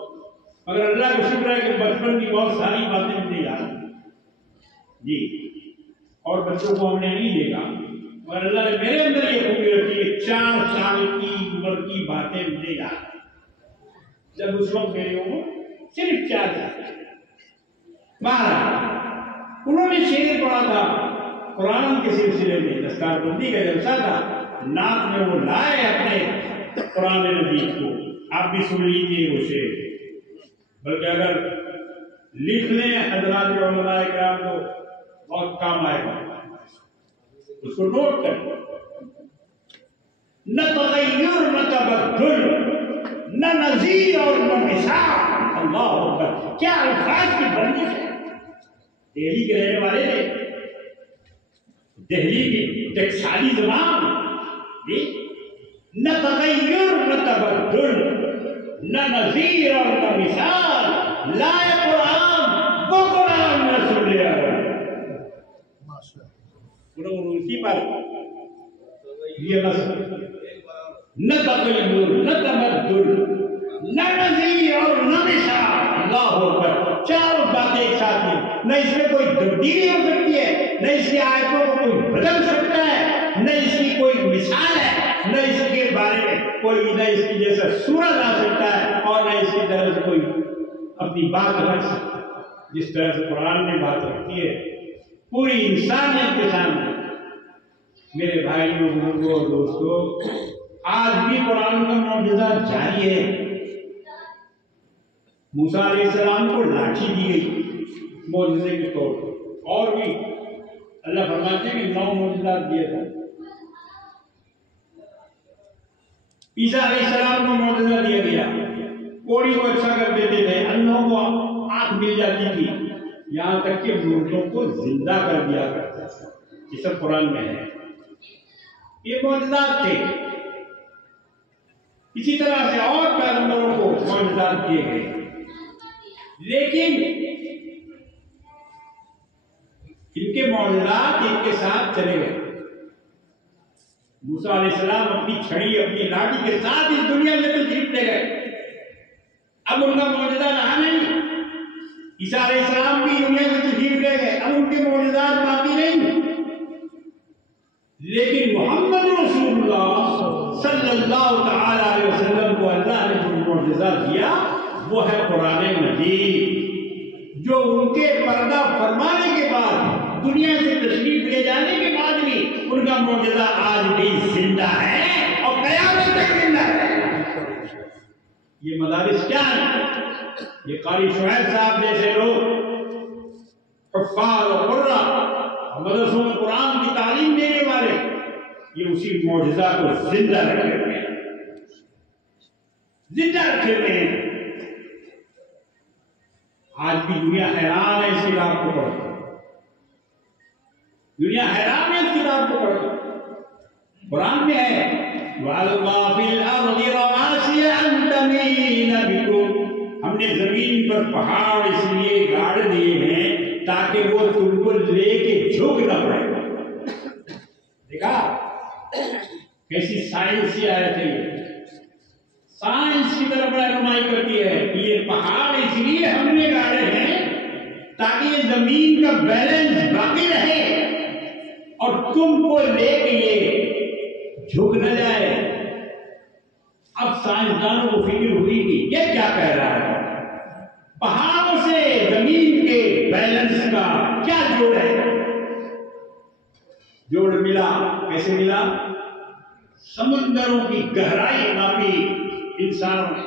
مگر اللہ کا شکر ہے کہ بچپن کی بہت ساری باتیں مجھے یاد ہیں جی، اور بچوں کو ہم نے نہیں دیکھا، مگر اللہ نے میرے اندر یہ خوبی رکھی ہے، 4 سال کی عمر کی باتیں مجھے یاد ہیں، جب اس وقت میری عمر صرف 4 سال۔ انہوں نے شعر پڑھا تھا قرآن کے سلسلے میں، دستار بندی کا جلسہ تھا، نعت میں وہ لائے اپنے قرآن مجید کو، آپ بھی سن لیجیے وہ شعر، بلکہ اگر لکھ لیں حضرات علماء کرام تو بہت کام آئے گا، اس کو نوٹ کریں۔ نہ تغیر نہ تبدل، نہ نظیر اور نہ مثال، اللہ اکبر، کیا الفاظ کی بندش ہے۔ دہلی کے رہنے والے نے، دہلی کی ٹیکسالی زبان، نہ تغیر نہ تبدل، نہ نظیر اور نہ مثال، لائے قرآن وہ قرآن رسول عرب۔ اسی پر یہ نہ تغیر نہ تبدل، نہ نظیر اور نہ مثال، اللہ اکبر، 4 باتیں ایک ساتھ میں، نہ اس میں کوئی تبدیلی ہو سکتی ہے، نہ اس کی آیتوں کو کوئی بدل سکتا ہے، نہ اس کی کوئی مثال ہے، نہ اس کے بارے میں کوئی، نہ اس کی جیسا صورت آ سکتا ہے، اور نہ اس کی طرح سے کوئی اپنی بات رکھ سکتا ہے، جس طرح سے قرآن نے بات رکھی ہے پوری انسانیت کے سامنے۔ میرے بھائیوں، بزرگوں اور دوستوں، آج بھی قرآن کا معجزہ جاری ہے۔ موسیٰ علیہ السلام کو لاٹھی دی گئی معجزے کے طور پر، اور بھی اللہ فرماتے ہیں کہ 9 معجزات دیے تھے۔ عیسیٰ علیہ السلام کو معجزہ دیا گیا، کوڑی کو اچھا کر دیتے تھے، اندھوں کو آنکھ مل جاتی تھی، یہاں تک کہ مردوں کو زندہ کر دیا کرتا تھا۔ یہ سب قرآن میں ہے، یہ معجزات تھے۔ اسی طرح سے اور پیغمبروں کو معجزات دیے گئے، لیکن ان کے معجزات ان کے ساتھ چلے گئے۔ موسیٰ علیہ السلام اپنی چھڑی، اپنی لاٹھی کے ساتھ اس دنیا سے تشریف لے گئے، اب ان کا معجزہ رہا نہیں۔ عیسیٰ علیہ السلام بھی دنیا سے تشریف لے گئے، اب ان کے معجزات باقی نہیں۔ لیکن محمد رسول اللہ صلی اللہ تعالی علیہ وسلم کو اللہ نے جو معجزہ دیا وہ ہے قرآن مجید، جو ان کے پردہ فرمانے کے بعد، دنیا سے تشریف لے جانے کے بعد بھی ان کا معجزہ آج بھی زندہ ہے اور قیامت تک زندہ ہے۔ یہ مدارس کیا ہیں؟ یہ قاری شعیب صاحب جیسے لوگ، حفاظ اور قراء، مدرسوں میں قرآن کی تعلیم دینے والے، یہ اسی معجزہ کو زندہ رکھے ہوئے ہیں، زندہ رکھے ہوئے ہیں۔ آج بھی دنیا حیران ہے اس کتاب کو پڑھ کر، دنیا حیران ہے اس کتاب کو پڑھ کر۔ قرآن میں ہے وَأَلْقَىٰ فِي الْأَرْضِ رَوَاسِيَ أَن تَمِيدَ بِكُمْ، ہم نے زمین پر پہاڑ اس لیے گاڑ دیے ہیں تاکہ وہ تم کو لے کے جھک نہ پڑے۔ دیکھا کیسی سائنسی آیت ہے یہ، سائنس کی طرف رہنمائی کرتی ہے کہ یہ پہاڑ اس لیے ہم نے گاڑے ہیں تاکہ یہ زمین کا بیلنس باقی رہے اور تم کو لے کے یہ جھک نہ جائے۔ اب سائنسدانوں کو فکر ہوئی کہ یہ کیا کہہ رہا ہے، پہاڑوں سے زمین کے بیلنس کا کیا جوڑ ہے؟ جوڑ ملا، کیسے ملا؟ سمندروں کی گہرائی ناپی انسانوں نے،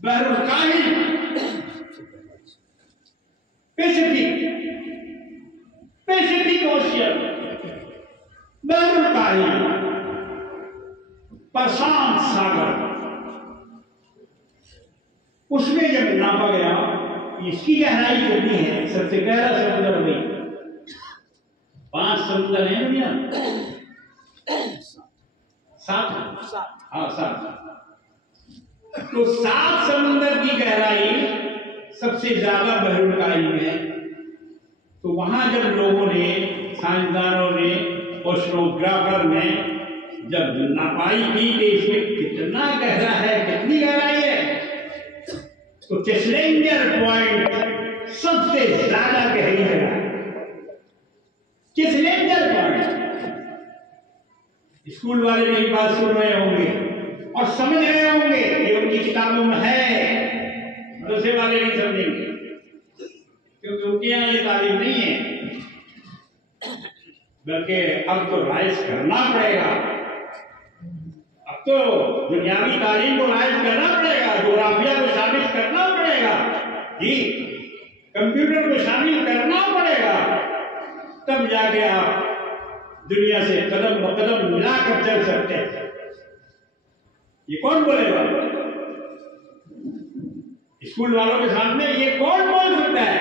بحر الکاہل، پیسفک اوشین، بحر الکاہل، پرشانت ساگر، اس میں جب ناپا گیا اس کی گہرائی کتنی ہے؟ سب سے گہرا سمندر میں 5 سمندر ہیں دنیا، 7 تو 7 سمندر کی گہرائی سب سے زیادہ بحر الکاہل میں ہے۔ تو وہاں جب لوگوں نے، سائنسدانوں نے، اوشنوگرافر نے جب ناپائی کی کہ اس میں کتنا گہرا ہے، کتنی گہرائی ہے، تو چیسلنجر پوائنٹ سب سے زیادہ گہری جگہ ہے۔ چیسلنجر پوائنٹ، اسکول والے میری بات سن رہے ہوں گے اور سمجھ رہے ہوں گے کہ ان کی کتابوں میں ہے، مدرسے والے نہیں سمجھیں گے کیونکہ ان کے یہاں یہ تعلیم نہیں ہے، بلکہ اب تو رائز کرنا پڑے گا، اب تو دنیاوی تعلیم کو رائز کرنا پڑے گا، جغرافیہ کو شامل کرنا پڑے گا، جی کمپیوٹر کو شامل کرنا پڑے گا، تب جا کے آپ دنیا سے قدم ب قدم ملا کر چل سکتے ہیں۔ یہ کون بولے گا؟ اسکول والوں کے سامنے یہ کون بول سکتا ہے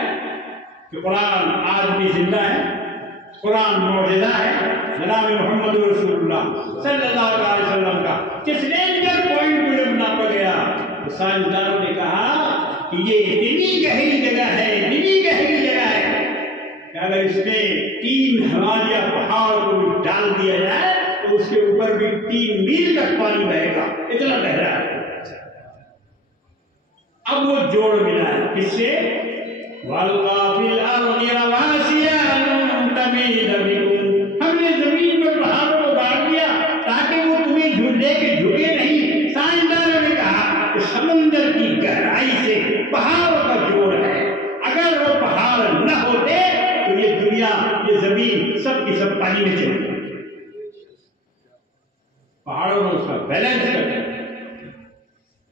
کہ قرآن آج بھی زندہ ہے، قرآن معجزہ ہے، جناب محمد رسول اللہ صلی اللہ علیہ وسلم کا چیسلنجر پوائنٹ کو جب ناپا گیا تو سائنسدانوں نے کہا کہ یہ اتنی گہری جگہ ہے، اتنی گہری جگہ ہے کہ اگر اس میں 3 ہمالیہ پہاڑ کو بھی ڈال دیا جائے تو اس کے اوپر بھی 3 میل تک پانی بہے گا، اتنا گہرا ہے۔ اب وہ جوڑ ملا ہے کس سے؟ وَاللَّهُ فِي الْأَرْضِ رَوَاسِيَ أَن تَمِيدَ بِكُمْ، ہم نے زمین پر پہاڑوں کو گاڑ دیا تاکہ وہ تمہیں جھلے کے جھکے نہیں۔ سائنسدانوں نے کہا کہ سمندر کی گہرائی سے پہاڑوں کا جوڑ ہے، اگر وہ پہاڑ نہ ہوتے تو یہ دنیا، یہ زمین سب کی سب پانی میں چلی جاتی۔ پہاڑوں نے اس کا بیلنس کر دیا۔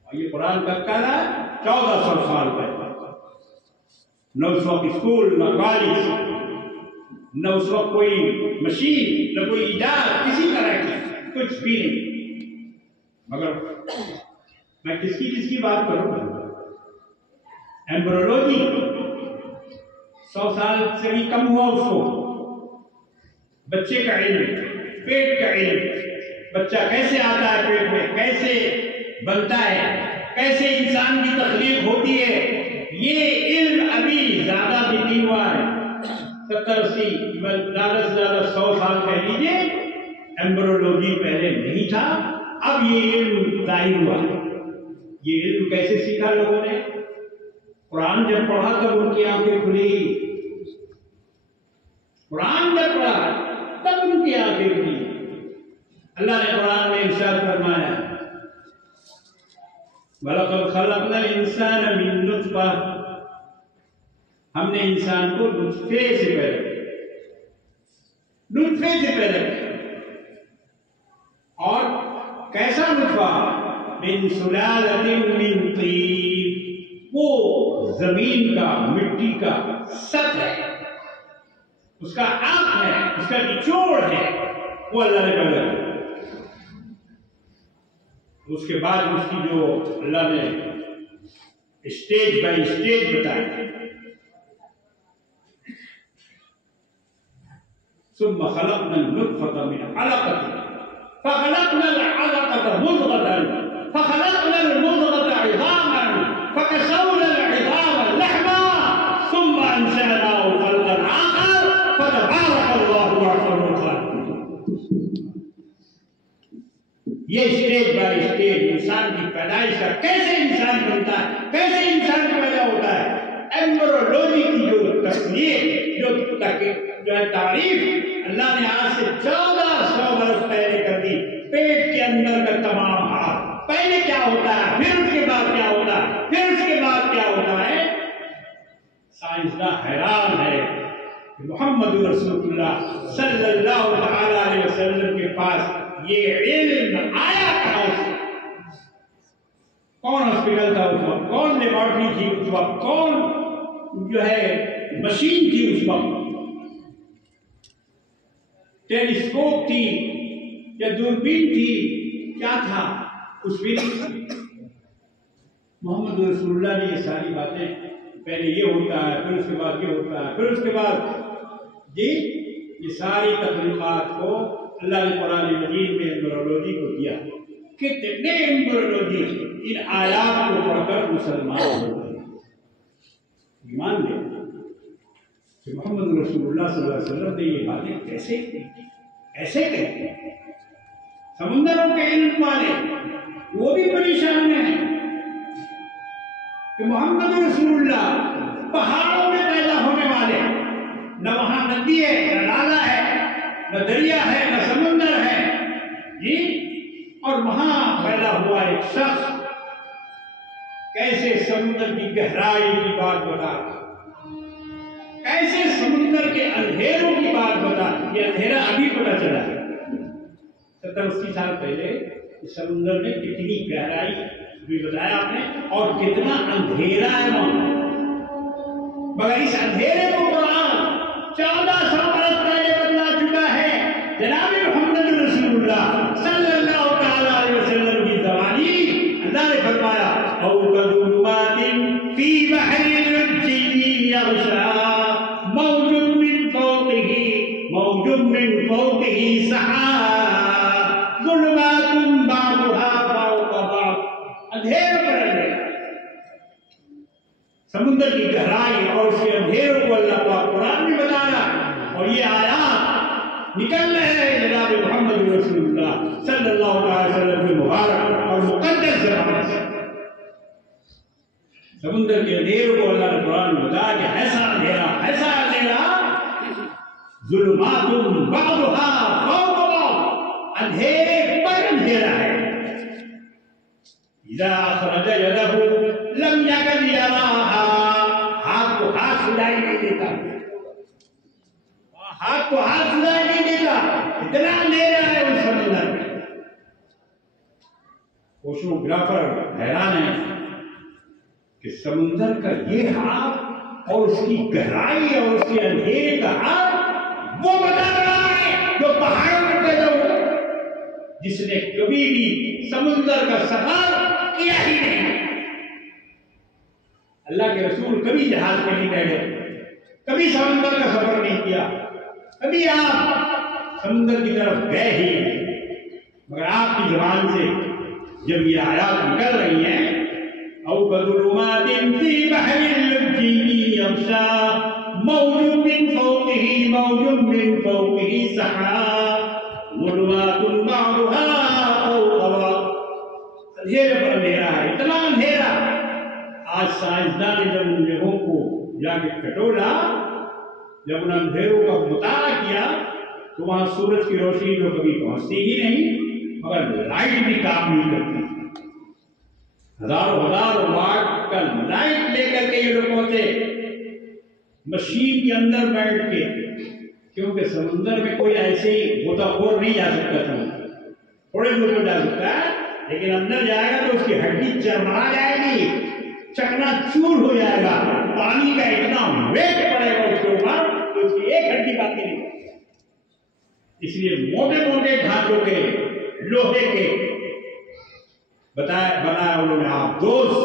اور یہ قرآن کب کا رہا؟ 1400 سال پہلے۔ نہ اس وقت اسکول، نہ کالج، نہ اس وقت کوئی مشین، نہ کوئی ایجاد کسی طرح کی، کچھ بھی نہیں۔ مگر میں کس کی بات کروں؟ ایمبرولوجی 100 سال سے بھی کم ہوا اس کو، بچے کا علم، پیٹ کا علم، بچہ کیسے آتا ہے پیٹ میں، کیسے بنتا ہے، کیسے انسان کی تخلیق ہوتی ہے، یہ علم ابھی زیادہ بھی نہیں ہوا ہے۔ 70-80 زیادہ سے زیادہ 100 سال کہہ لیجیے، ایمبرولوجی پہلے نہیں تھا، اب یہ علم ظاہر ہوا۔ یہ علم کیسے سیکھا لوگوں نے؟ قرآن جب پڑھا تب ان کی آنکھیں کھلی، قرآن جب پڑھا تب ان کی آنکھیں کھلی۔ اللہ نے قرآن میں ارشاد فرمایا وَلَقَدْ خَلَقْنَا الْإِنسَانَ مِن نُطْفَةٍ، ہم نے انسان کو نطفے سے پیدا کیا، اور کیسا نطفہ؟ مِن سُلَالَةٍ مِن طِينٍ، وہ زمین کا، مٹی کا سط ہے، اس کا آپ ہے، اس کا نچوڑ ہے، وہ اللہ نے پیدا کیا۔ اس کے بعد اس کی جو اللہ نے اسٹیج بائی اسٹیج بتائی، ثم خلقنا النطفة من علقة فخلقنا العلقة مضغة فخلقنا المضغة عظاما فكسونا العظام لحما ثم أنشأناه خلقا آخر فتبارك الله أحسن الخالقين۔ یہ اسٹیج بائی اسٹیج انسان کی پیدائش کا کیسے انسان بنتا ہے، کیسے انسان پیدا ہوتا ہے، ایمبریولوجی کی جو تصنیف جو ہے تعریف اللہ نے آج سے 1400 برس پہلے کر دی. پیٹ کے اندر کا تمام حال پہلے کیا ہوتا ہے، پھر اس کے بعد کیا ہوتا ہے، پھر اس کے بعد کیا ہوتا ہے. سائنسداں حیران ہے کہ محمد رسول اللہ صلی اللہ تعالی علیہ وسلم کے پاس یہ علم آیا کہاں سے. کون ہاسپٹل تھا اس وقت، کون لیبارٹری تھی اس وقت، کون جو ہے مشین تھی اس وقت، ٹیلیسکوپ تھی یا دوربین تھی، کیا تھا اس وقت. محمد رسول اللہ نے یہ ساری باتیں، پہلے یہ ہوتا ہے پھر اس کے بعد یہ ہوتا ہے پھر اس کے بعد یہ ساری تخلیقات کو اللہ نے قرآن مجید میں ایمبریولوجی کو دیا. کتنے ایمبریولوجی ان آیات کو پڑھ کر مسلمان ہو گئے. ایمان لے کہ محمد رسول اللہ صلی اللہ علیہ وسلم نے یہ باتیں ایسے کہتے ہیں. سمندروں کے علم والے وہ بھی پریشان ہیں کہ محمد رسول اللہ پہاڑوں میں پیدا ہونے والے، نہ وہاں ندی ہے نہ نالا ہے نہ دریا ہے نہ سمندر ہے جی، اور وہاں پیدا ہوا ایک شخص کیسے سمندر کی گہرائی کی بات بتا، کیسے سمندر کے اندھیروں کی بات بتا. یہ اندھیرا ابھی پتہ چلا 70-80 سال پہلے اس سمندر میں کتنی گہرائی بھی بتایا آپ نے اور کتنا اندھیرا ہے وہاں. مگر اس اندھیرے کو قرآن 1400 برس پہلے بتلا چکا ہے. جناب محمد رسول اللہ صلی اللہ تعالی علیہ وسلم کی زبانی اللہ نے فرمایا او کظلمات فی بحر الجی یغشا موج من فوقه سحاب ظلمات بعضها فوق بعض. اندھیرے پر اندھیرا، سمندر کی گہرائی اور اس کے اندھیروں کو اللہ پاک قرآن میں بتایا. اور یہ آیات نکل رہے ہیں جناب محمد رسول اللہ صلی اللہ علیہ وسلم کے مبارک اور مقدس زبان سے. سمندر کے اندھیروں کو اللہ نے قرآن میں بتایا کہ ایسا اندھیرا ظلمات بعضها فوق بعض، اندھیرے پر اندھیرا ہے. اذا اخرج يده لم يكد يراها، ہاتھ کو ہاتھ سلائی نہیں دیتا، ہاتھ کو ہاتھ سلائی نہیں دیتا، اتنا اندھیرا ہے اس سمندر میں. اوشنوگرافر حیران ہے کہ سمندر کا یہ ہاتھ اور اس کی گہرائی اور اس کے اندھیرے کا ہاتھ وہ بتا رہا ہے جو پہاڑوں میں پیدا ہوا، جس نے کبھی بھی سمندر کا سفر کیا ہی نہیں. اللہ کے رسول کبھی جہاز پہ نہیں بیٹھے، کبھی سمندر کا سفر نہیں کیا، کبھی آپ سمندر کی طرف گئے ہی نہیں. مگر آپ کی زبان سے جب یہ آیات نکل رہی ہیں او کظلمات فی بحر اللجی یغشا موج من فوقه سحاب ظلمات بعضها فوق بعض. اندھیرے پر اندھیرا ہے، اتنا اندھیرا. آج سائنسداں نے جب ان جگہوں کو جا کے کٹولا، جب ان اندھیروں کا مطالعہ کیا تو وہاں سورج کی روشنی جو کبھی پہنچتی ہی نہیں، مگر لائٹ بھی کام نہیں کرتی. ہزاروں واٹ کا لائٹ لے کر کے یہ لوگ پہنچے مشین کے اندر بیٹھ کے، کیونکہ سمندر میں کوئی ایسے ہی غوطہ نہیں جا سکتا تھا. تھوڑے دور میں جا سکتا ہے لیکن اندر جائے گا تو اس کی ہڈی چرمرا جائے گی، چکنا چور ہو جائے گا. پانی کا اتنا ویٹ پڑے گا اس کے اوپر کہ اس کی ایک ہڈی باقی نہیں. اس لیے موٹے موٹے ڈھانچوں کے لوہے کے بنایا انہوں نے آپ دوست،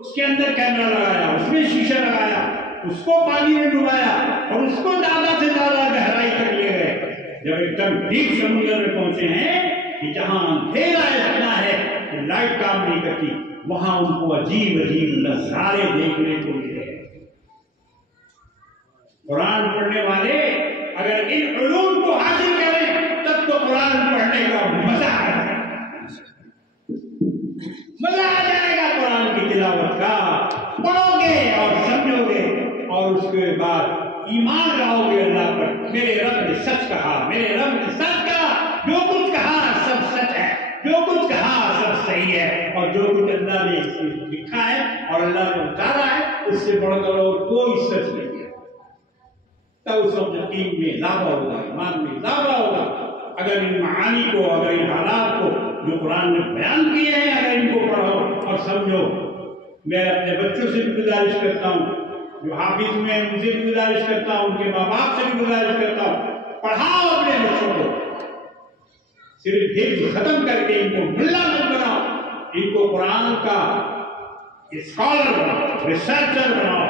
اس کے اندر کیمرہ لگایا، اس میں شیشہ لگایا، اس کو پانی میں ڈبایا اور اس کو زیادہ سے زیادہ گہرائی کر لیے گئے. جب ایک دم ڈیپ سمندر میں پہنچے ہیں کہ جہاں اندھیرا اتنا ہے کہ لائٹ کام نہیں کرتی، وہاں ان کو عجیب نظارے دیکھنے کو ملے. قرآن پڑھنے والے اگر ان علوم کو حاصل کریں تب تو قرآن پڑھنے کا مزہ ہے. کے بعد ایمان لاؤ گے اللہ پر، میرے رب نے سچ کہا، میرے رب نے سچ کہا، جو کچھ کہا سب سچ ہے، جو کچھ کہا سب صحیح ہے، اور جو کچھ اللہ نے اس میں لکھا ہے اور اللہ نے اتارا ہے اس سے بڑھ کر اور کوئی سچ نہیں ہے۔ تب اس وقت یقین میں اضافہ ہوگا، ایمان میں اضافہ ہوگا۔ اگر ان معانی کو، اگر ان حالات کو جو قرآن نے بیان کیے ہیں، اگر ان کو پڑھو اور سمجھو۔ میں اپنے بچوں سے بھی گزارش کرتا ہوں، جو حافظ میں ان سے بھی گزارش کرتا ہوں، ان کے ماں باپ سے بھی گزارش کرتا ہوں، پڑھاؤ اپنے بچوں کو، صرف حفظ ختم کر کے ان کو ملا مت بناؤ، ان کو قرآن کا اسکالر بناؤ، ریسرچر بناؤ،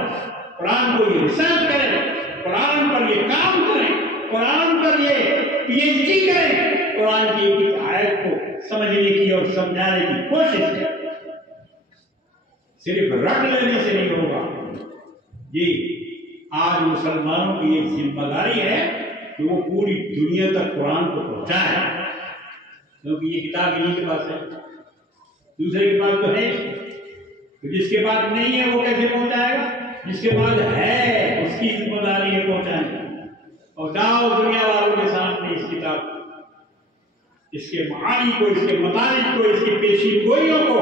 قرآن کو یہ ریسرچ کریں، قرآن پر یہ کام کریں، قرآن پر یہ پی ایچ ڈی کریں، قرآن کی ایک آیت کو سمجھنے کی اور سمجھانے کی کوشش کریں۔ صرف رٹ لینے سے نہیں ہوگا۔ یہ آج مسلمانوں کی ایک ذمہ داری ہے کہ وہ پوری دنیا تک قرآن کو پہنچائیں، کیونکہ یہ کتاب انہیں کے پاس ہے، دوسرے کے پاس تو ہے، تو جس کے پاس نہیں ہے وہ کیسے پہنچائے گا؟ جس کے پاس ہے اس کی ذمہ داری ہے پہنچانے، اور جاؤ دنیا والوں کے سامنے اس کتاب کو، اس کے معانی کو، اس کے مطالب کو، اس کی پیشین گوئیوں کو،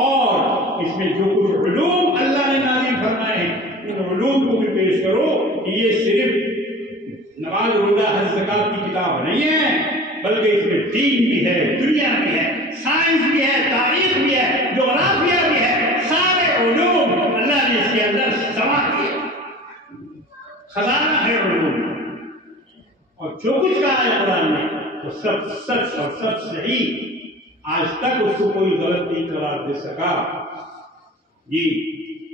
اور اس میں جو کچھ علوم اللہ نے نازل فرمائے ہیں ان علوم کو بھی پیش کرو کہ یہ صرف نماز روزہ حج زکات کی کتاب نہیں ہے، بلکہ اس میں دین بھی ہے، دنیا بھی ہے، سائنس بھی ہے، تاریخ بھی ہے، جغرافیہ بھی ہے، سارے علوم اللہ نے اس کے اندر جمع کیے، خزانہ ہے علوم، اور جو کچھ کہا ہے قرآن نے وہ سب سچ اور سب صحیح، آج تک اس کو کوئی غلط نہیں قرار دے سکا۔ جی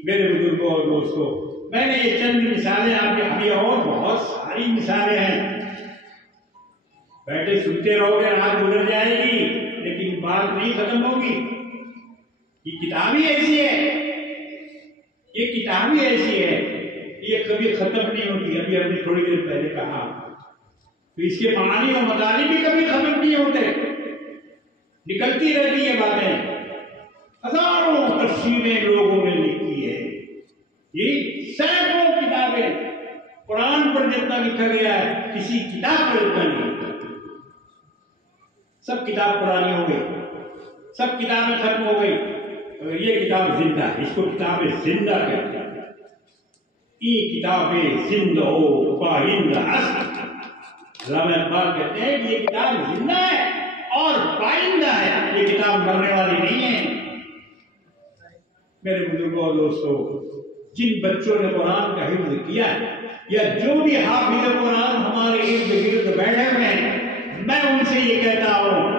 میرے بزرگوں اور دوستوں، میں نے یہ چند مثالیں آپ کے ابھی اور بہت ساری مثالیں ہیں، بیٹھے سنتے رہو گے، رات گزر جائے گی لیکن بات نہیں ختم ہوگی۔ یہ کتاب ہی ایسی ہے، یہ کتاب ہی ایسی ہے، یہ کبھی ختم نہیں ہوتی۔ ابھی ہم نے تھوڑی دیر پہلے کہا تو اس کے معانی اور مطالب بھی کبھی ختم نہیں ہوتے، نکلتی رہتی ہے باتیں، ہزاروں تفسیریں لوگوں نے لکھی ہے، یہ سینکڑوں کتابیں، قرآن پر جتنا لکھا گیا ہے کسی کتاب پر اتنا نہیں لکھا، سب کتاب قرآنی ہو گئی، سب کتابیں ختم ہو گئی، اگر یہ کتاب زندہ ہے، اس کو کتاب زندہ کہتے ہیں، یہ کتاب زندہ ہو پائندہ اصل، علامہ اقبال کہتے ہیں کہ یہ کتاب زندہ ہے اور پائندہ ہے، یہ کتاب مرنے والی نہیں ہے۔ میرے بزرگوں اور دوستوں، جن بچوں نے قرآن کا حفظ کیا ہے یا جو بھی حافظ قرآن ہمارے ارد گرد بیٹھے ہوئے ہیں، میں ان سے یہ کہتا ہوں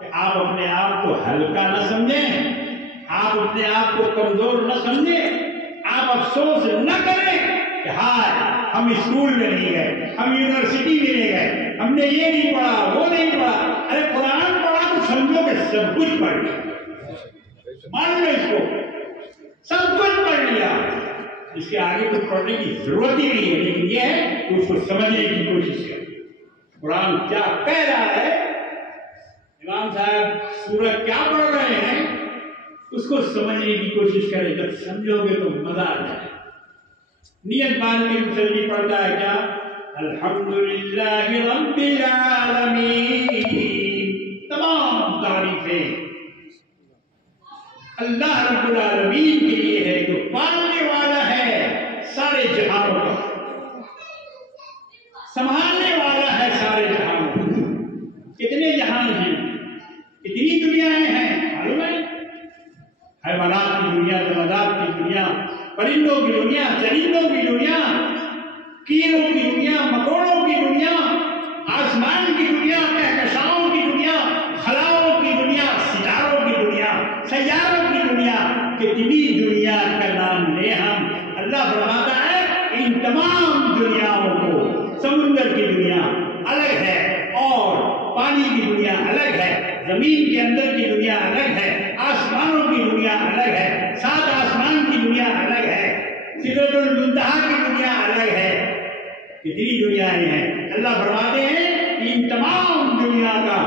کہ آپ اپنے آپ کو ہلکا نہ سمجھیں، آپ اپنے آپ کو کمزور نہ سمجھیں، آپ افسوس نہ کریں کہ ہائے ہم اسکول میں نہیں گئے، ہم یونیورسٹی میں نہیں گئے، ہم نے یہ نہیں پڑھا، وہ نہیں پڑھا۔ ارے قرآن پڑھا تو سمجھو کہ سب کچھ پڑھ لیا، مان لو اس کو، سب کچھ پڑھ لیا، اس کے آگے کچھ پڑھنے کی ضرورت ہی نہیں ہے، لیکن یہ ہے کہ اس کو سمجھنے کی کوشش کریں قرآن کیا کہہ رہا ہے، امام صاحب سورہ کیا پڑھ رہے ہیں، اس کو سمجھنے کی کوشش کریں، جب سمجھو گے تو مزہ آ جائے۔ نیت باندھ کے مسلم پڑھتا ہے کیا؟ الحمدللہ رب العالمین، تمام تعریفیں اللہ رب العالمین کے لیے ہے جو پالنے والا ہے سارے جہانوں کا، سنبھالنے والا ہے سارے جہانوں کا۔ کتنے جہان ہیں، کتنی دنیایں ہیں معلوم ہے؟ حیوانات کی دنیا، جمادات کی دنیا، پرندوں کی دنیا، چرندوں کی دنیا، کیڑوں کی دنیا، مکوڑوں کی دنیا، آسمان کی دنیا، کہکشاؤں کی دنیا، خلاؤں کی دنیا، ستاروں کی دنیا، سیاروں کی دنیا، کتنی دنیا کا نام لیں ہم۔ اللہ فرماتا ہے ان تمام دنیاؤں کو، سمندر کی دنیا الگ ہے اور پانی کی دنیا الگ ہے، زمین کے اندر کی دنیا الگ ہے، آسمانوں کی دنیا الگ ہے، سات آسمان کی دنیا الگ ہے، سدرۃ المنتہا کی دنیا الگ ہے، کتنی دنیایں ہیں۔ اللہ فرماتے ہیں کہ ان تمام دنیا کا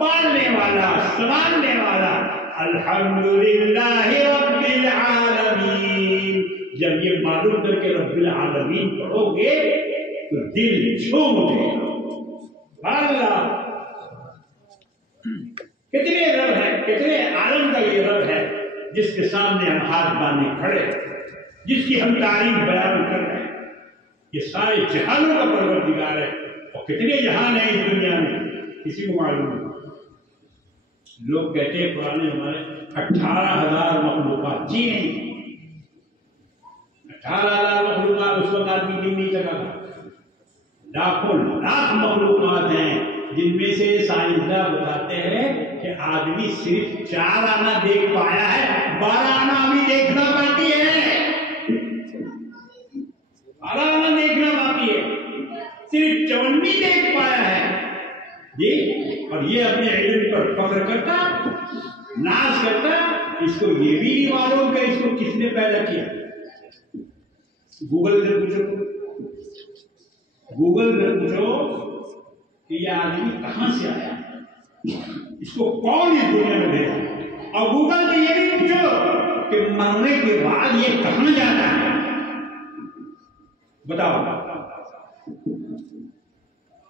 پالنے والا، سنبھالنے والا الحمدللہ رب العالمین، جب یہ معلوم کر کے رب العالمین پڑھو گے تو دل جھوم اٹھے گا۔ اللہ کتنے رب ہے، کتنے عالم کا یہ رب ہے جس کے سامنے ہم ہاتھ باندھے کھڑے، جس کی ہم تعریف بیان کر رہے ہیں۔ یہ سارے جہانوں کا پروردگار ہے، اور کتنے جہان ہیں اس دنیا میں کسی کو معلوم نہیں۔ لوگ کہتے ہیں پرانے ہمارے 18,000 مخلوقات، جی نہیں، 18,000 مخلوقات اس وقت آدمی گن نہیں سکا تھا۔ لاکھوں لاکھ مخلوقات ہیں جن میں سے سائنسداں بتاتے ہیں کہ آدمی صرف 4 آنا دیکھ پایا ہے، 12 آنا ابھی دیکھنا باقی ہے، 12 آنا دیکھنا باقی ہے، صرف 54 دیکھ پایا ہے جی۔ اور یہ اپنے علم پر فخر کرتا، ناز کرتا، اس کو یہ بھی نہیں معلوم کہ اس کو کس نے پیدا کیا۔ گوگل سے پوچھو، گوگل سے پوچھو کہ یہ آدمی کہاں سے آیا، اس کو کون اس دنیا میں بھیجا، اور گوگل سے یہ بھی پوچھو کہ مرنے کے بعد یہ کہاں جاتا ہے، بتاؤ۔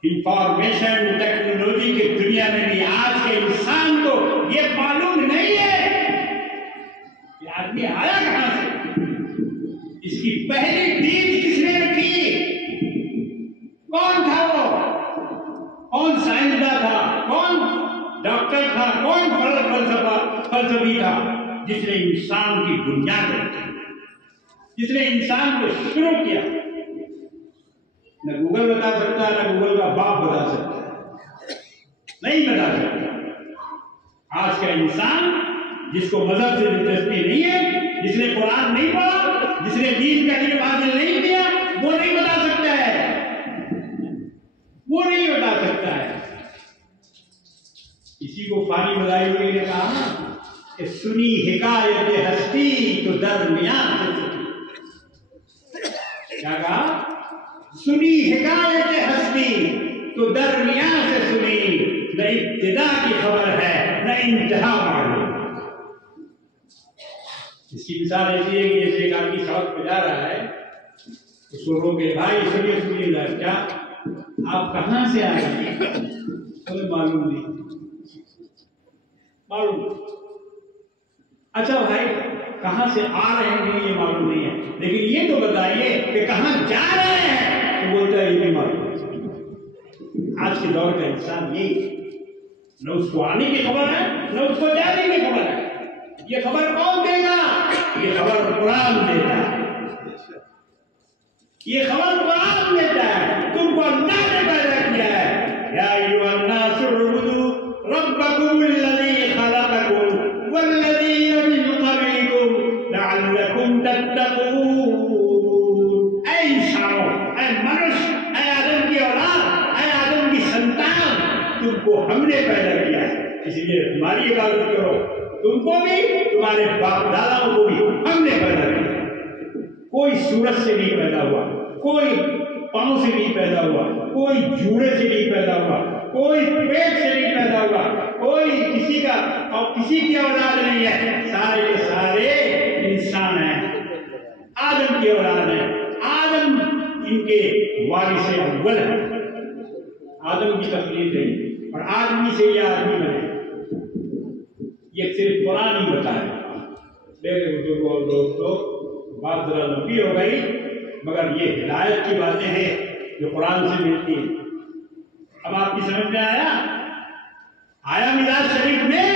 انفارمیشن ٹیکنالوجی کی دنیا میں بھی آج کے انسان کو یہ معلوم نہیں ہے کہ آدمی آیا کہاں سے، اس کی پہلی دید کس نے رکھی، کون تھا وہ، کون سائنسداں تھا، کون ڈاکٹر تھا، کون فلسفی تھا جس نے انسان کی بنیاد رکھی، جس نے انسان کو شروع کیا۔ نہ گوگل بتا سکتا، نہ گوگل کا باپ بتا سکتا، نہیں بتا سکتا۔ آج کا انسان جس کو مذہب سے دلچسپی نہیں ہے، جس نے قرآن نہیں پڑھا، جس نے دین کا علم حاصل نہیں کیا، وہ نہیں بتا سکتا ہے، وہ نہیں بتا سکتا ہے۔ کسی کو فانی بھلائی ہوئی نے کہا کہ سنی حکایت ہستی تو درمیان سے سنی، کیا کہا؟ سنی حکایت ہستی تو درمیان سے سنی، نہ ابتدا کی خبر ہے نہ انتہا معلوم۔ اس کی مثال ایسی ہے کہ جیسے ایک آدمی سڑک پہ جا رہا ہے، اس کو روکے، بھائی سنیے سنیے، کیا آپ کہاں سے آئے ہیں؟ مجھے معلوم نہیں، معلوم، اچھا بھائی کہاں سے آ رہے ہیں یہ معلوم نہیں ہے، لیکن یہ تو بتائیے کہ کہاں جا رہے ہیں، تو بولتا ہے یہ بھی معلوم۔ آج کے دور کا انسان یہی، نہ اس کو آنے کی خبر ہے نہ اس کو جانے کی خبر ہے۔ یہ خبر کون دے گا؟ یہ خبر قرآن دیتا ہے، یہ خبر قرآن دیتا ہے۔ تم کو اللہ نے پیدا کیا ہے، یا ایھا الناس اعبدوا ربکم الذی خلقکم والذین من قبلکم لعلکم تتقون۔ اے انسانوں، اے منش، اے آدم کی اولاد، اے آدم کی سنتان، تم کو ہم نے پیدا کیا ہے، اس لیے ہماری عبادت کرو۔ تم کو بھی، تمہارے باپ داداؤں کو بھی ہم نے پیدا کیا۔ کوئی سورج سے نہیں پیدا ہوا، کوئی پاؤں سے نہیں پیدا ہوا، کوئی جوڑے سے نہیں پیدا ہوا، کوئی پیٹ سے نہیں پیدا ہوا، کوئی کسی کا اور کسی کی اولاد نہیں ہے، سارے کے سارے انسان ہیں، آدم کی اولاد ہیں۔ آدم ان کے وارث اول ہیں، آدم کی تخلیق ہے، اور آدمی سے یہ آدمی بنے، یہ صرف قرآن ہی بتایا۔ میرے بزرگوں اور دوستوں، بات ذرا لمبی ہو گئی، مگر یہ ہدایت کی باتیں ہیں جو قرآن سے ملتی ہیں۔ اب آپ کی سمجھ میں آیا میلاد شریف میں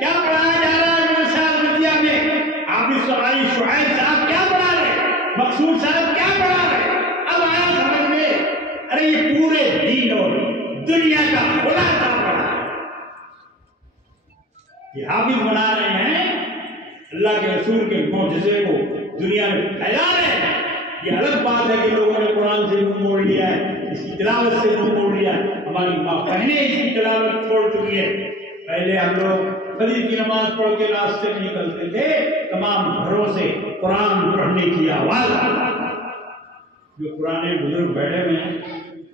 کیا پڑھایا جا رہا ہے؟ مدرسہ میں حافظ شعیب صاحب کیا پڑھا رہے، مقصود صاحب کیا پڑھا رہے؟ اب آیا سمجھ میں، ارے یہ پورے دین اور دنیا کا خلاصہ پڑھا ہے۔ یہ حافظ بنا رہے ہیں، اللہ کے رسول کے معجزے کو دنیا میں پھیلا رہے ہیں۔ یہ الگ بات ہے کہ لوگوں نے قرآن سے منہ موڑ لیا ہے، اس کی تلاوت سے منہ موڑ لیا ہے۔ ہماری ماں بہنیں اس کی تلاوت چھوڑ چکی ہے۔ پہلے ہم لوگ فجر کی نماز پڑھ کے راستے میں نکلتے تھے، تمام گھروں سے قرآن پڑھنے کی آواز آتی۔ جو پرانے بزرگ بیٹھے ہوئے ہیں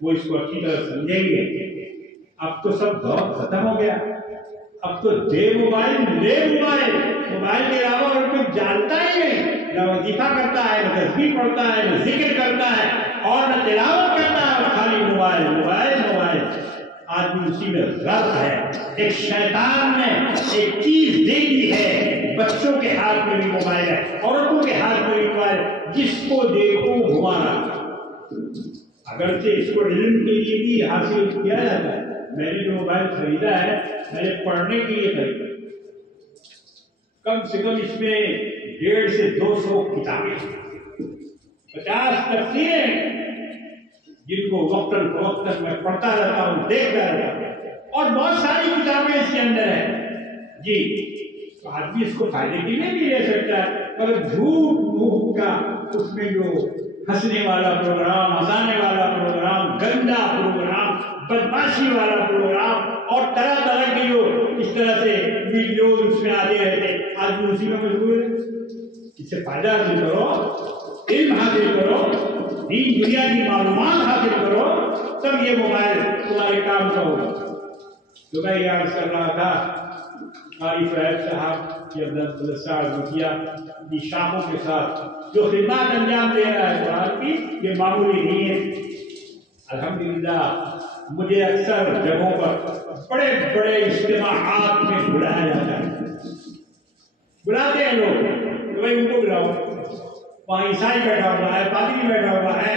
وہ اس کو اچھی طرح سمجھیں گے۔ اب تو سب دور ختم ہو گیا، اب تو دے موبائل لے موبائل، موبائل کے علاوہ اور کچھ جانتا ہی نہیں، نہ وظیفہ کرتا ہے، نہ تسبیح پڑھتا ہے، نہ ذکر کرتا ہے اور نہ تلاوت کرتا ہے، اور خالی موبائل موبائل موبائل۔ آدمی اسی میں غرق ہے۔ ایک شیطان نے ایک چیز دے دی ہے، بچوں کے ہاتھ میں بھی موبائل ہے، عورتوں کے ہاتھ میں بھی موبائل ہے، جس کو دیکھو گھمانا۔ اگرچہ اس کو علم کے لیے بھی حاصل کیا جاتا ہے۔ میں نے جو موبائل خریدا ہے میں نے پڑھنے کے لیے خریدا، کم سے کم اس میں 150 سے 200 کتابیں، 50 تفسیریں، جن کو وقتاً فوقتاً میں پڑھتا رہتا ہوں، دیکھتا رہتا ہوں، اور بہت ساری کتابیں اس کے اندر ہیں جی۔ تو آدمی اس کو فائدے کے لیے بھی لے سکتا ہے، مگر جھوٹ موٹ کا اس میں جو ہنسنے والا پروگرام، ہنسانے والا پروگرام، گندا پروگرام، بدماشی والا پروگرام، اور طرح طرح کی جو اس طرح سے ویڈیوز اس میں آتے رہتے، آدمی اسی میں مشغول ہے۔ اس سے فائدہ حاصل کرو، علم حاصل کرو، دین دنیا کی معلومات حاصل کرو، تب یہ موبائل تمہارے کام کا ہوگا۔ تو میں یہ عرض کر رہا تھا، قاری فیض صاحب یہ اپنی شاخوں کے ساتھ جو خدمات انجام دے رہا ہے قرآن کی، یہ معمولی نہیں ہے۔ الحمدللہ مجھے اکثر جگہوں پر بڑے بڑے اجتماعات میں بلایا جاتا ہے، بلاتے ہیں لوگ کہ بھائی ان کو بلاؤ، وہاں عیسائی بیٹھا ہوا ہے، پادری بیٹھا ہوا ہے،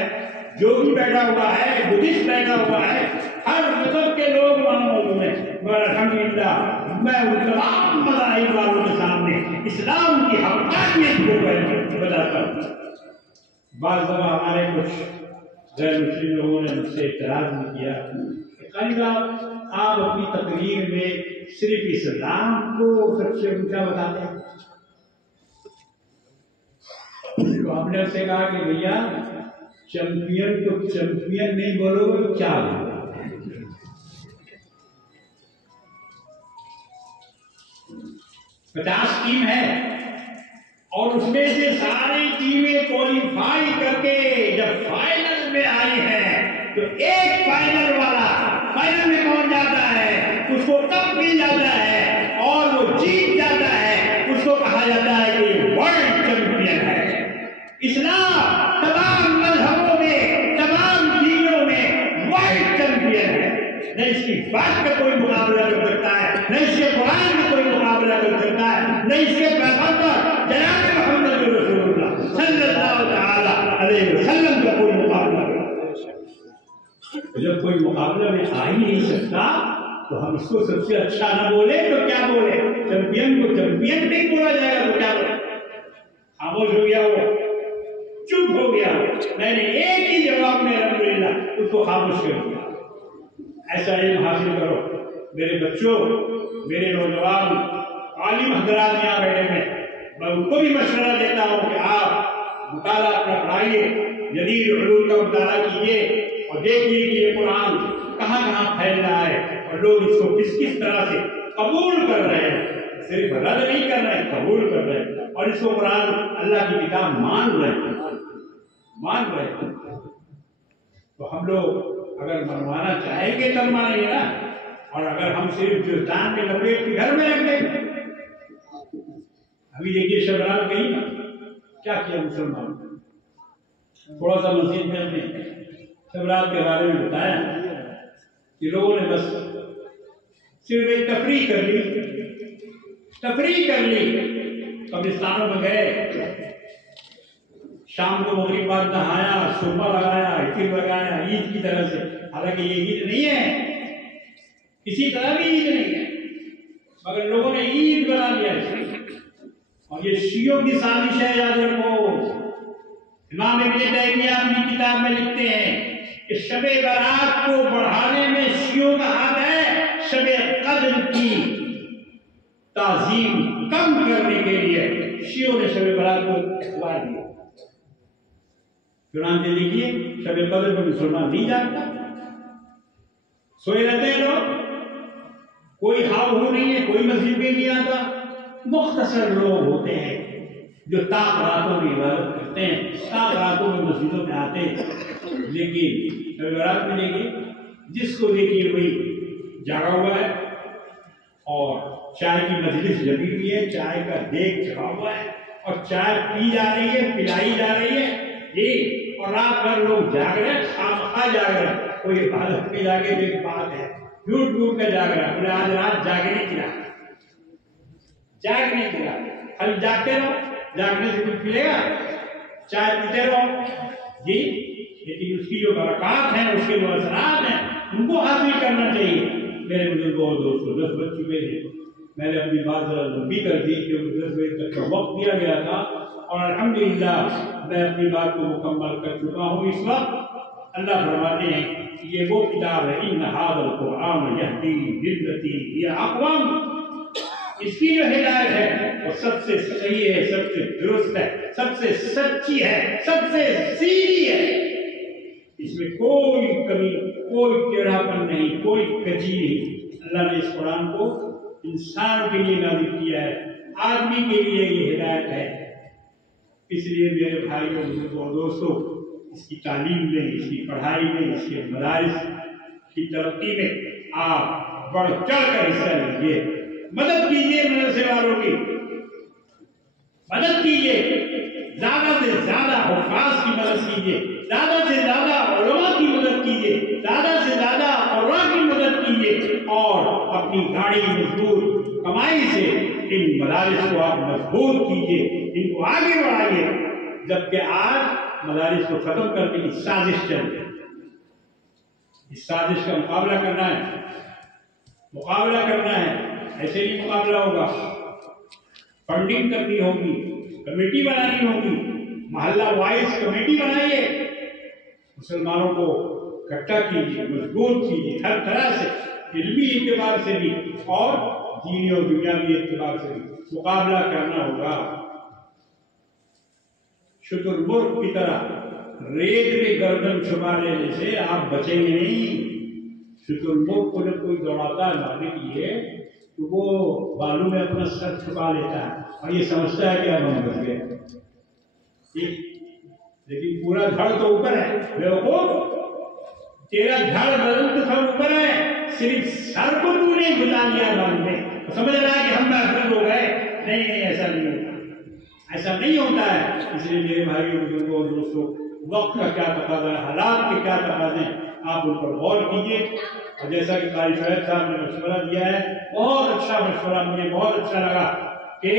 جوگی بیٹھا ہوا ہے، بدھسٹ بیٹھا ہوا ہے، ہر مذہب کے لوگ وہاں موجود ہیں، مگر الحمدللہ میں ان تمام مذاہب والوں کے سامنے اسلام کی حقانیت کو بتاتا ہوں۔ بعض دفعہ ہمارے کچھ غیر مسلم لوگوں نے مجھ سے اعتراض بھی کیا کہ قاری صاحب آپ اپنی تقریر میں صرف اسلام کو سب سے اونچا بتاتے ہیں۔ تو ہم نے اس سے کہا کہ بھیا چیمپئن کو چیمپئن نہیں بولو گے تو کیا بولو؟ 50 ٹیم ہے اور اس میں سے ساری ٹیمیں کوالیفائی کر کے جب فائنل میں آئی ہے تو ایک فائنل والا فائنل میں پہنچ جاتا ہے، اس کو کپ مل جاتا ہے اور وہ جیت جاتا ہے، اس کو کہا جاتا ہے کہ ورلڈ چیمپئن ہے۔ اسلام تمام مذہبوں میں، تمام دینوں میں ورلڈ چیمپئن ہے، نہ اس کی بات کا کوئی مقابلہ کر سکتا ہے، نہ اس کے قرآن کا کوئی مقابلہ کر سکتا ہے، نہ اس کے پیغمبر جناب محمد رسول اللہ صلی اللہ تعالی علیہ وسلم کا کوئی مقابلہ کر سکتا ہے۔ جب کوئی مقابلہ میں آ ہی نہیں سکتا تو ہم اس کو سب سے اچھا نہ بولے تو کیا بولے؟ چیمپئن کو چیمپئن نہیں بولا جائے گا تو کیا بولے؟ خاموش ہو گیا، وہ چپ ہو گیا، میں نے ایک ہی جواب میں الحمدللہ اس کو خاموش کر دیا۔ ایسا علم حاصل کرو میرے بچوں، میرے نوجوان عالم حضرات یہاں بیٹھے ہیں، میں ان کو بھی مشورہ دیتا ہوں کہ آپ مطالعہ اپنا پڑھائیے، جدید علوم کا مطالعہ کیجیے اور دیکھیے کہ یہ قرآن کہاں کہاں پھیل رہا ہے اور لوگ اس کو کس کس طرح سے قبول کر رہے ہیں، صرف رد نہیں کر رہے ہیں، قبول کر رہے ہیں، اور اس کو قرآن اللہ کی کتاب مان رہے ہیں۔ تو ہم لوگ اگر منوانا چاہیں گے تب مانیں گے نا، اور اگر ہم صرف جلدان میں لپیٹ کے گھر میں رکھ دیں گے۔ ابھی دیکھیے شب رات گئی نا، کیا کیا مسلمان، تھوڑا سا مسجد میں ہم نے شب رات کے بارے میں بتایا کہ لوگوں نے بس صرف ایک تفریح کر لی، قبرستانوں میں گئے، شام کو مغرب بعد نہایا، صبح لگایا، عطر لگایا، عید کی طرح سے، حالانکہ یہ عید نہیں ہے، کسی طرح بھی عید نہیں ہے، مگر لوگوں نے عید بنا لیا ہے، اور یہ شیعوں کی سازش ہے۔ یاد رکھو، امام ابن تیمیہ اپنی کتاب میں لکھتے ہیں کہ شب برات کو بڑھانے میں شیعوں کا ہاتھ ہے، شب قدر کی تعظیم کم کرنے کے لیے شیعوں نے شب برات کو اخبار دیا۔ چنانچہ دیکھیے شب قدر کو مسلمان نہیں جانتا، سوئے رہتے ہیں لوگ، کوئی ہاؤ ہو نہیں ہے، کوئی مسجد میں نہیں آتا، مختصر لوگ ہوتے ہیں جو تاک راتوں میں عبادت کرتے ہیں، تاک راتوں میں مسجدوں میں آتے ہیں، لیکن شب برات میں دیکھیے جس کو دیکھیے وہی جاگا ہوا ہے اور چائے کی مجلس جمی ہوئی ہے، چائے کا دیگ چڑھا ہوا ہے اور چائے پی جا رہی ہے، پلائی جا رہی ہے جی، اور رات بھر لوگ جاگ رہے ہیں، خامخواہ جاگ رہے ہیں۔ کوئی عبادت کے جاگے تو ایک بات ہے، جھوٹ جھوٹ کا جاگ رہا ہے، بولے آج رات جاگنے کی رات، جاگنے کی رات، خالی جاگتے رہو، جاگنے سے کچھ ملے گا؟ چائے پیتے رہو جی، لیکن اس کی جو برکات ہیں، اس کے جو اثرات ہیں، ان کو حاصل کرنا چاہیے۔ میرے بزرگوں اور دوستوں، 10 بج چکے تھے، میں نے اپنی بات ذرا لمبی کر دی کیونکہ 10 بجے تک کا وقت دیا گیا تھا، اور الحمدللہ میں اپنی بات کو مکمل کر چکا ہوں۔ اس وقت اللہ فرماتے ہیں کہ یہ وہ کتاب ہے، ان ھذا القرآن یہدی للتی ہی اقوم، اس کی جو ہدایت ہے وہ سب سے صحیح ہے، سب سے درست ہے، سب سے سچی ہے، سب سے سیدھی ہے، اس میں کوئی کمی، کوئی ٹیڑھا پن نہیں، کوئی کجی نہیں۔ اللہ نے اس قرآن کو انسان کے لیے نازل کیا ہے، آدمی کے لیے یہ ہدایت ہے۔ اس لیے میرے بھائیوں اور دوستوں، اس کی تعلیم میں، اس کی پڑھائی میں، اس کے مدارس کی ترقی میں آپ بڑھ چڑھ کر حصہ لیجیے، مدد کیجیے، مدرسے والوں کی مدد کیجیے، زیادہ سے زیادہ حفاظ کی مدد کیجیے، زیادہ سے زیادہ علماء کی مدد کیجیے، زیادہ سے زیادہ قرآ کی مدد کیجیے، اور اپنی گاڑی مضبوط کمائی سے ان مدارس کو آپ مضبوط کیجیے، ان کو آگے بڑھائیے، جبکہ آج مدارس کو ختم کر کے اس سازش چل رہی ہے۔ اس سازش کا مقابلہ کرنا ہے، ایسے ہی مقابلہ ہوگا، فنڈنگ کرنی ہوگی، کمیٹی بنانی ہوگی، محلہ وائز کمیٹی بنائیے، مسلمانوں کو اکٹھا کیجیے، مضبوط کیجیے، ہر طرح سے، علمی اعتبار سے بھی اور دینی اور دنیاوی اعتبار سے بھی مقابلہ کرنا ہوگا۔ شتر مرغ کی طرح ریت میں گردن چھپا لینے سے آپ بچیں گے نہیں۔ شتر مرغ کو جب کوئی دوڑاتا ہے مارنے کے لیے تو وہ بالوں میں اپنا سر چھپا لیتا ہے اور یہ سمجھتا ہے کہ اب ہم بچ گئے، لیکن پورا جھڑ تو اوپر ہے، بیوقوف، تیرا جھڑ بدن تو سب اوپر ہے، صرف سر کو تو نے گزا لیا بالوں میں، سمجھ رہا ہے کہ ہم محفوظ ہو گئے۔ نہیں، ایسا نہیں ہوتا، ایسا نہیں ہوتا ہے۔ اس لیے میرے بھائیوں، بزرگوں اور دوستوں، وقت کا کیا تقاضا ہے، حالات کے کیا تقاضے ہیں، آپ ان پر غور کیجیے۔ اور جیسا کہ قاری شعیب صاحب نے مشورہ دیا ہے، بہت اچھا مشورہ، مجھے بہت اچھا لگا کہ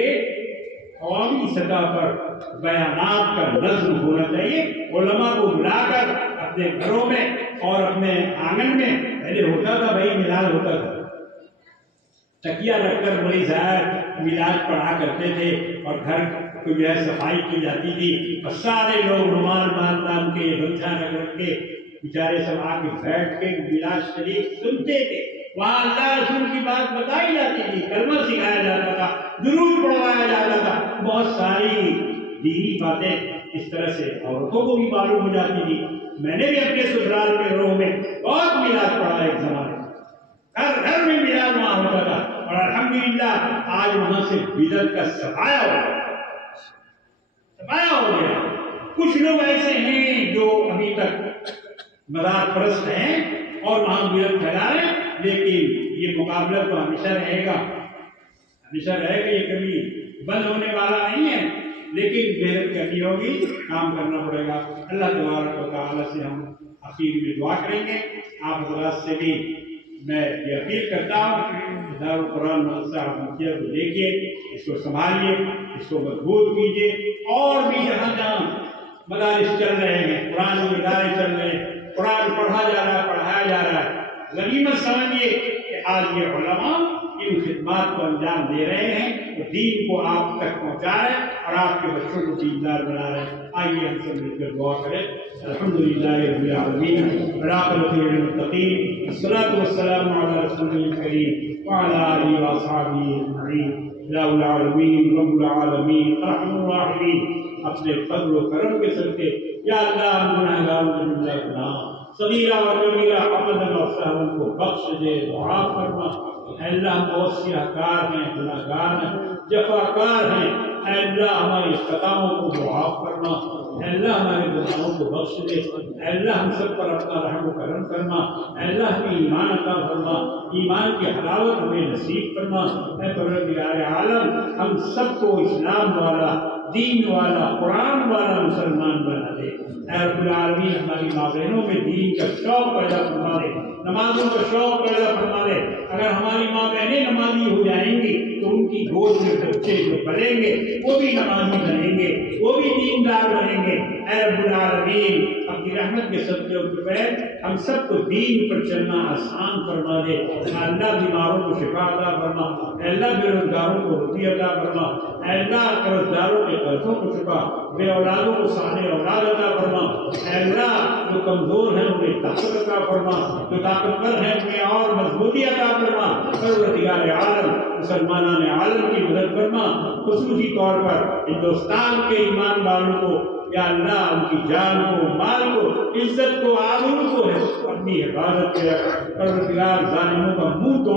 قومی سطح پر بیانات کا نظم ہونا چاہیے، علماء کو بلا کر اپنے گھروں میں اور اپنے آنگن میں، پہلے ہوتا تھا بھائی میلاد ہوتا تھا، تکیہ رکھ کر بڑی ظاہر میلاد پڑھا کرتے تھے اور گھر کو جو ہے صفائی کی جاتی تھی، اور سارے لوگ رومال باندھ کے، گمچھا رکھ کے، بیچارے سب آ کے بیٹھ کے میلاد شریف سنتے تھے، وہاں اللہ رسول کی بات بتائی جاتی تھی، کلمہ سکھایا جاتا تھا، درود پڑھوایا جاتا تھا، بہت ساری دینی باتیں اس طرح سے عورتوں کو بھی معلوم ہو جاتی تھی۔ میں نے بھی اپنے سسرال کے گھروں میں بہت میلاد پڑھا ایک زمانے میں، ہر گھر میں میلاد وہاں ہوتا تھا، اور الحمدللہ آج وہاں سے بدعت کا صفایا ہو گیا۔ کچھ لوگ ایسے ہیں جو ابھی تک مذاق پرست ہیں اور وہاں بدعت پھیلا رہے ہیں، لیکن یہ مقابلہ تو ہمیشہ رہے گا، یہ کبھی بند ہونے والا نہیں ہے، لیکن محنت کرنی ہوگی، کام کرنا پڑے گا۔ اللہ تبارک و تعالیٰ سے ہم اخیر میں دعا کریں گے۔ آپ حضرات سے بھی میں یہ اپیل کرتا ہوں، دارالقرآن مدرسہ احمدیہ کو دیکھیے، اس کو سنبھالیے، اس کو مضبوط کیجیے، اور بھی جہاں جہاں مدارس چل رہے ہیں، قرآن کے ادارے چل رہے ہیں، قرآن پڑھا جا رہا ہے، پڑھایا جا رہا ہے، غنیمت سمجھیے کہ آج یہ علماء ان خدمات کو انجام دے رہے ہیں، تو دین کو آپ تک پہنچا رہے ہیں اور آپ کے بچوں کو دیندار بنا رہے ہیں۔ آئیے ہم سب مل کر دعا کریں۔ الحمدللہ رب العالمین، والعاقبۃ للمتقین، والصلاۃ والسلام علی رسول الکریم وعلی آلہ واصحابہ اجمعین۔ الہ العالمین، رب العالمین، ارحم الراحمین، اپنے فضل و کرم کے صدقے یا اللہ ہم گنہگاروں کے جملہ گناہ صغیرہ و کبیرہ عمدن اور سہوا کو بخش دے، معاف فرما۔ اے اللہ ہم بہت سیاہ کار ہیں، گناہگار ہیں، جفاکار ہیں، اے اللہ ہماری خطاؤں کو معاف فرما، اے اللہ ہمارے گناہوں کو بخش دے، اے اللہ ہم سب پر اپنا رحم و کرم فرما، اے اللہ ہمیں ایمان عطا فرما، ایمان کی حلاوت ہمیں نصیب فرما، اے پروردگار عالم ہم سب کو اسلام والا، دین والا، قرآن والا مسلمان بنا دے، اے رب العالمین ہماری ماں بہنوں میں دین کا شوق پیدا فرما دے، نمازوں کا شوق پیدا فرما دے، اگر ہماری ماں بہنیں نمازی ہو جائیں گی تو ان کی گود میں بچے جو پلیں گے وہ بھی نمازی بنیں گے، وہ بھی دیندار بنیں گے، اے رب العالمین اپنی رحمت کے صدقے و بغیر ہم سب کو دین پر چلنا آسان فرما دے، اے اللہ بیماروں کو شفا عطا فرما، اے اللہ بے روزگاروں کو روزی عطا فرما، اے اللہ قرض داروں کے قرضوں کو چکا، بے اولادوں کو صالح اولاد عطا فرما، اے اللہ جو کمزور ہیں انہیں طاقت عطا فرما، جو طاقتور ہیں انہیں اور مضبوطی عطا فرما، پروردگار عالم مسلمانان عالم کی مدد فرما، خصوصی طور پر ہندوستان کے ایمان والوں کو یا اللہ ان کی جان کو، مال کو، عزت کو، آبرو کو اپنی حفاظت کے رکھ، پروردگار ظالموں کا منہ توڑ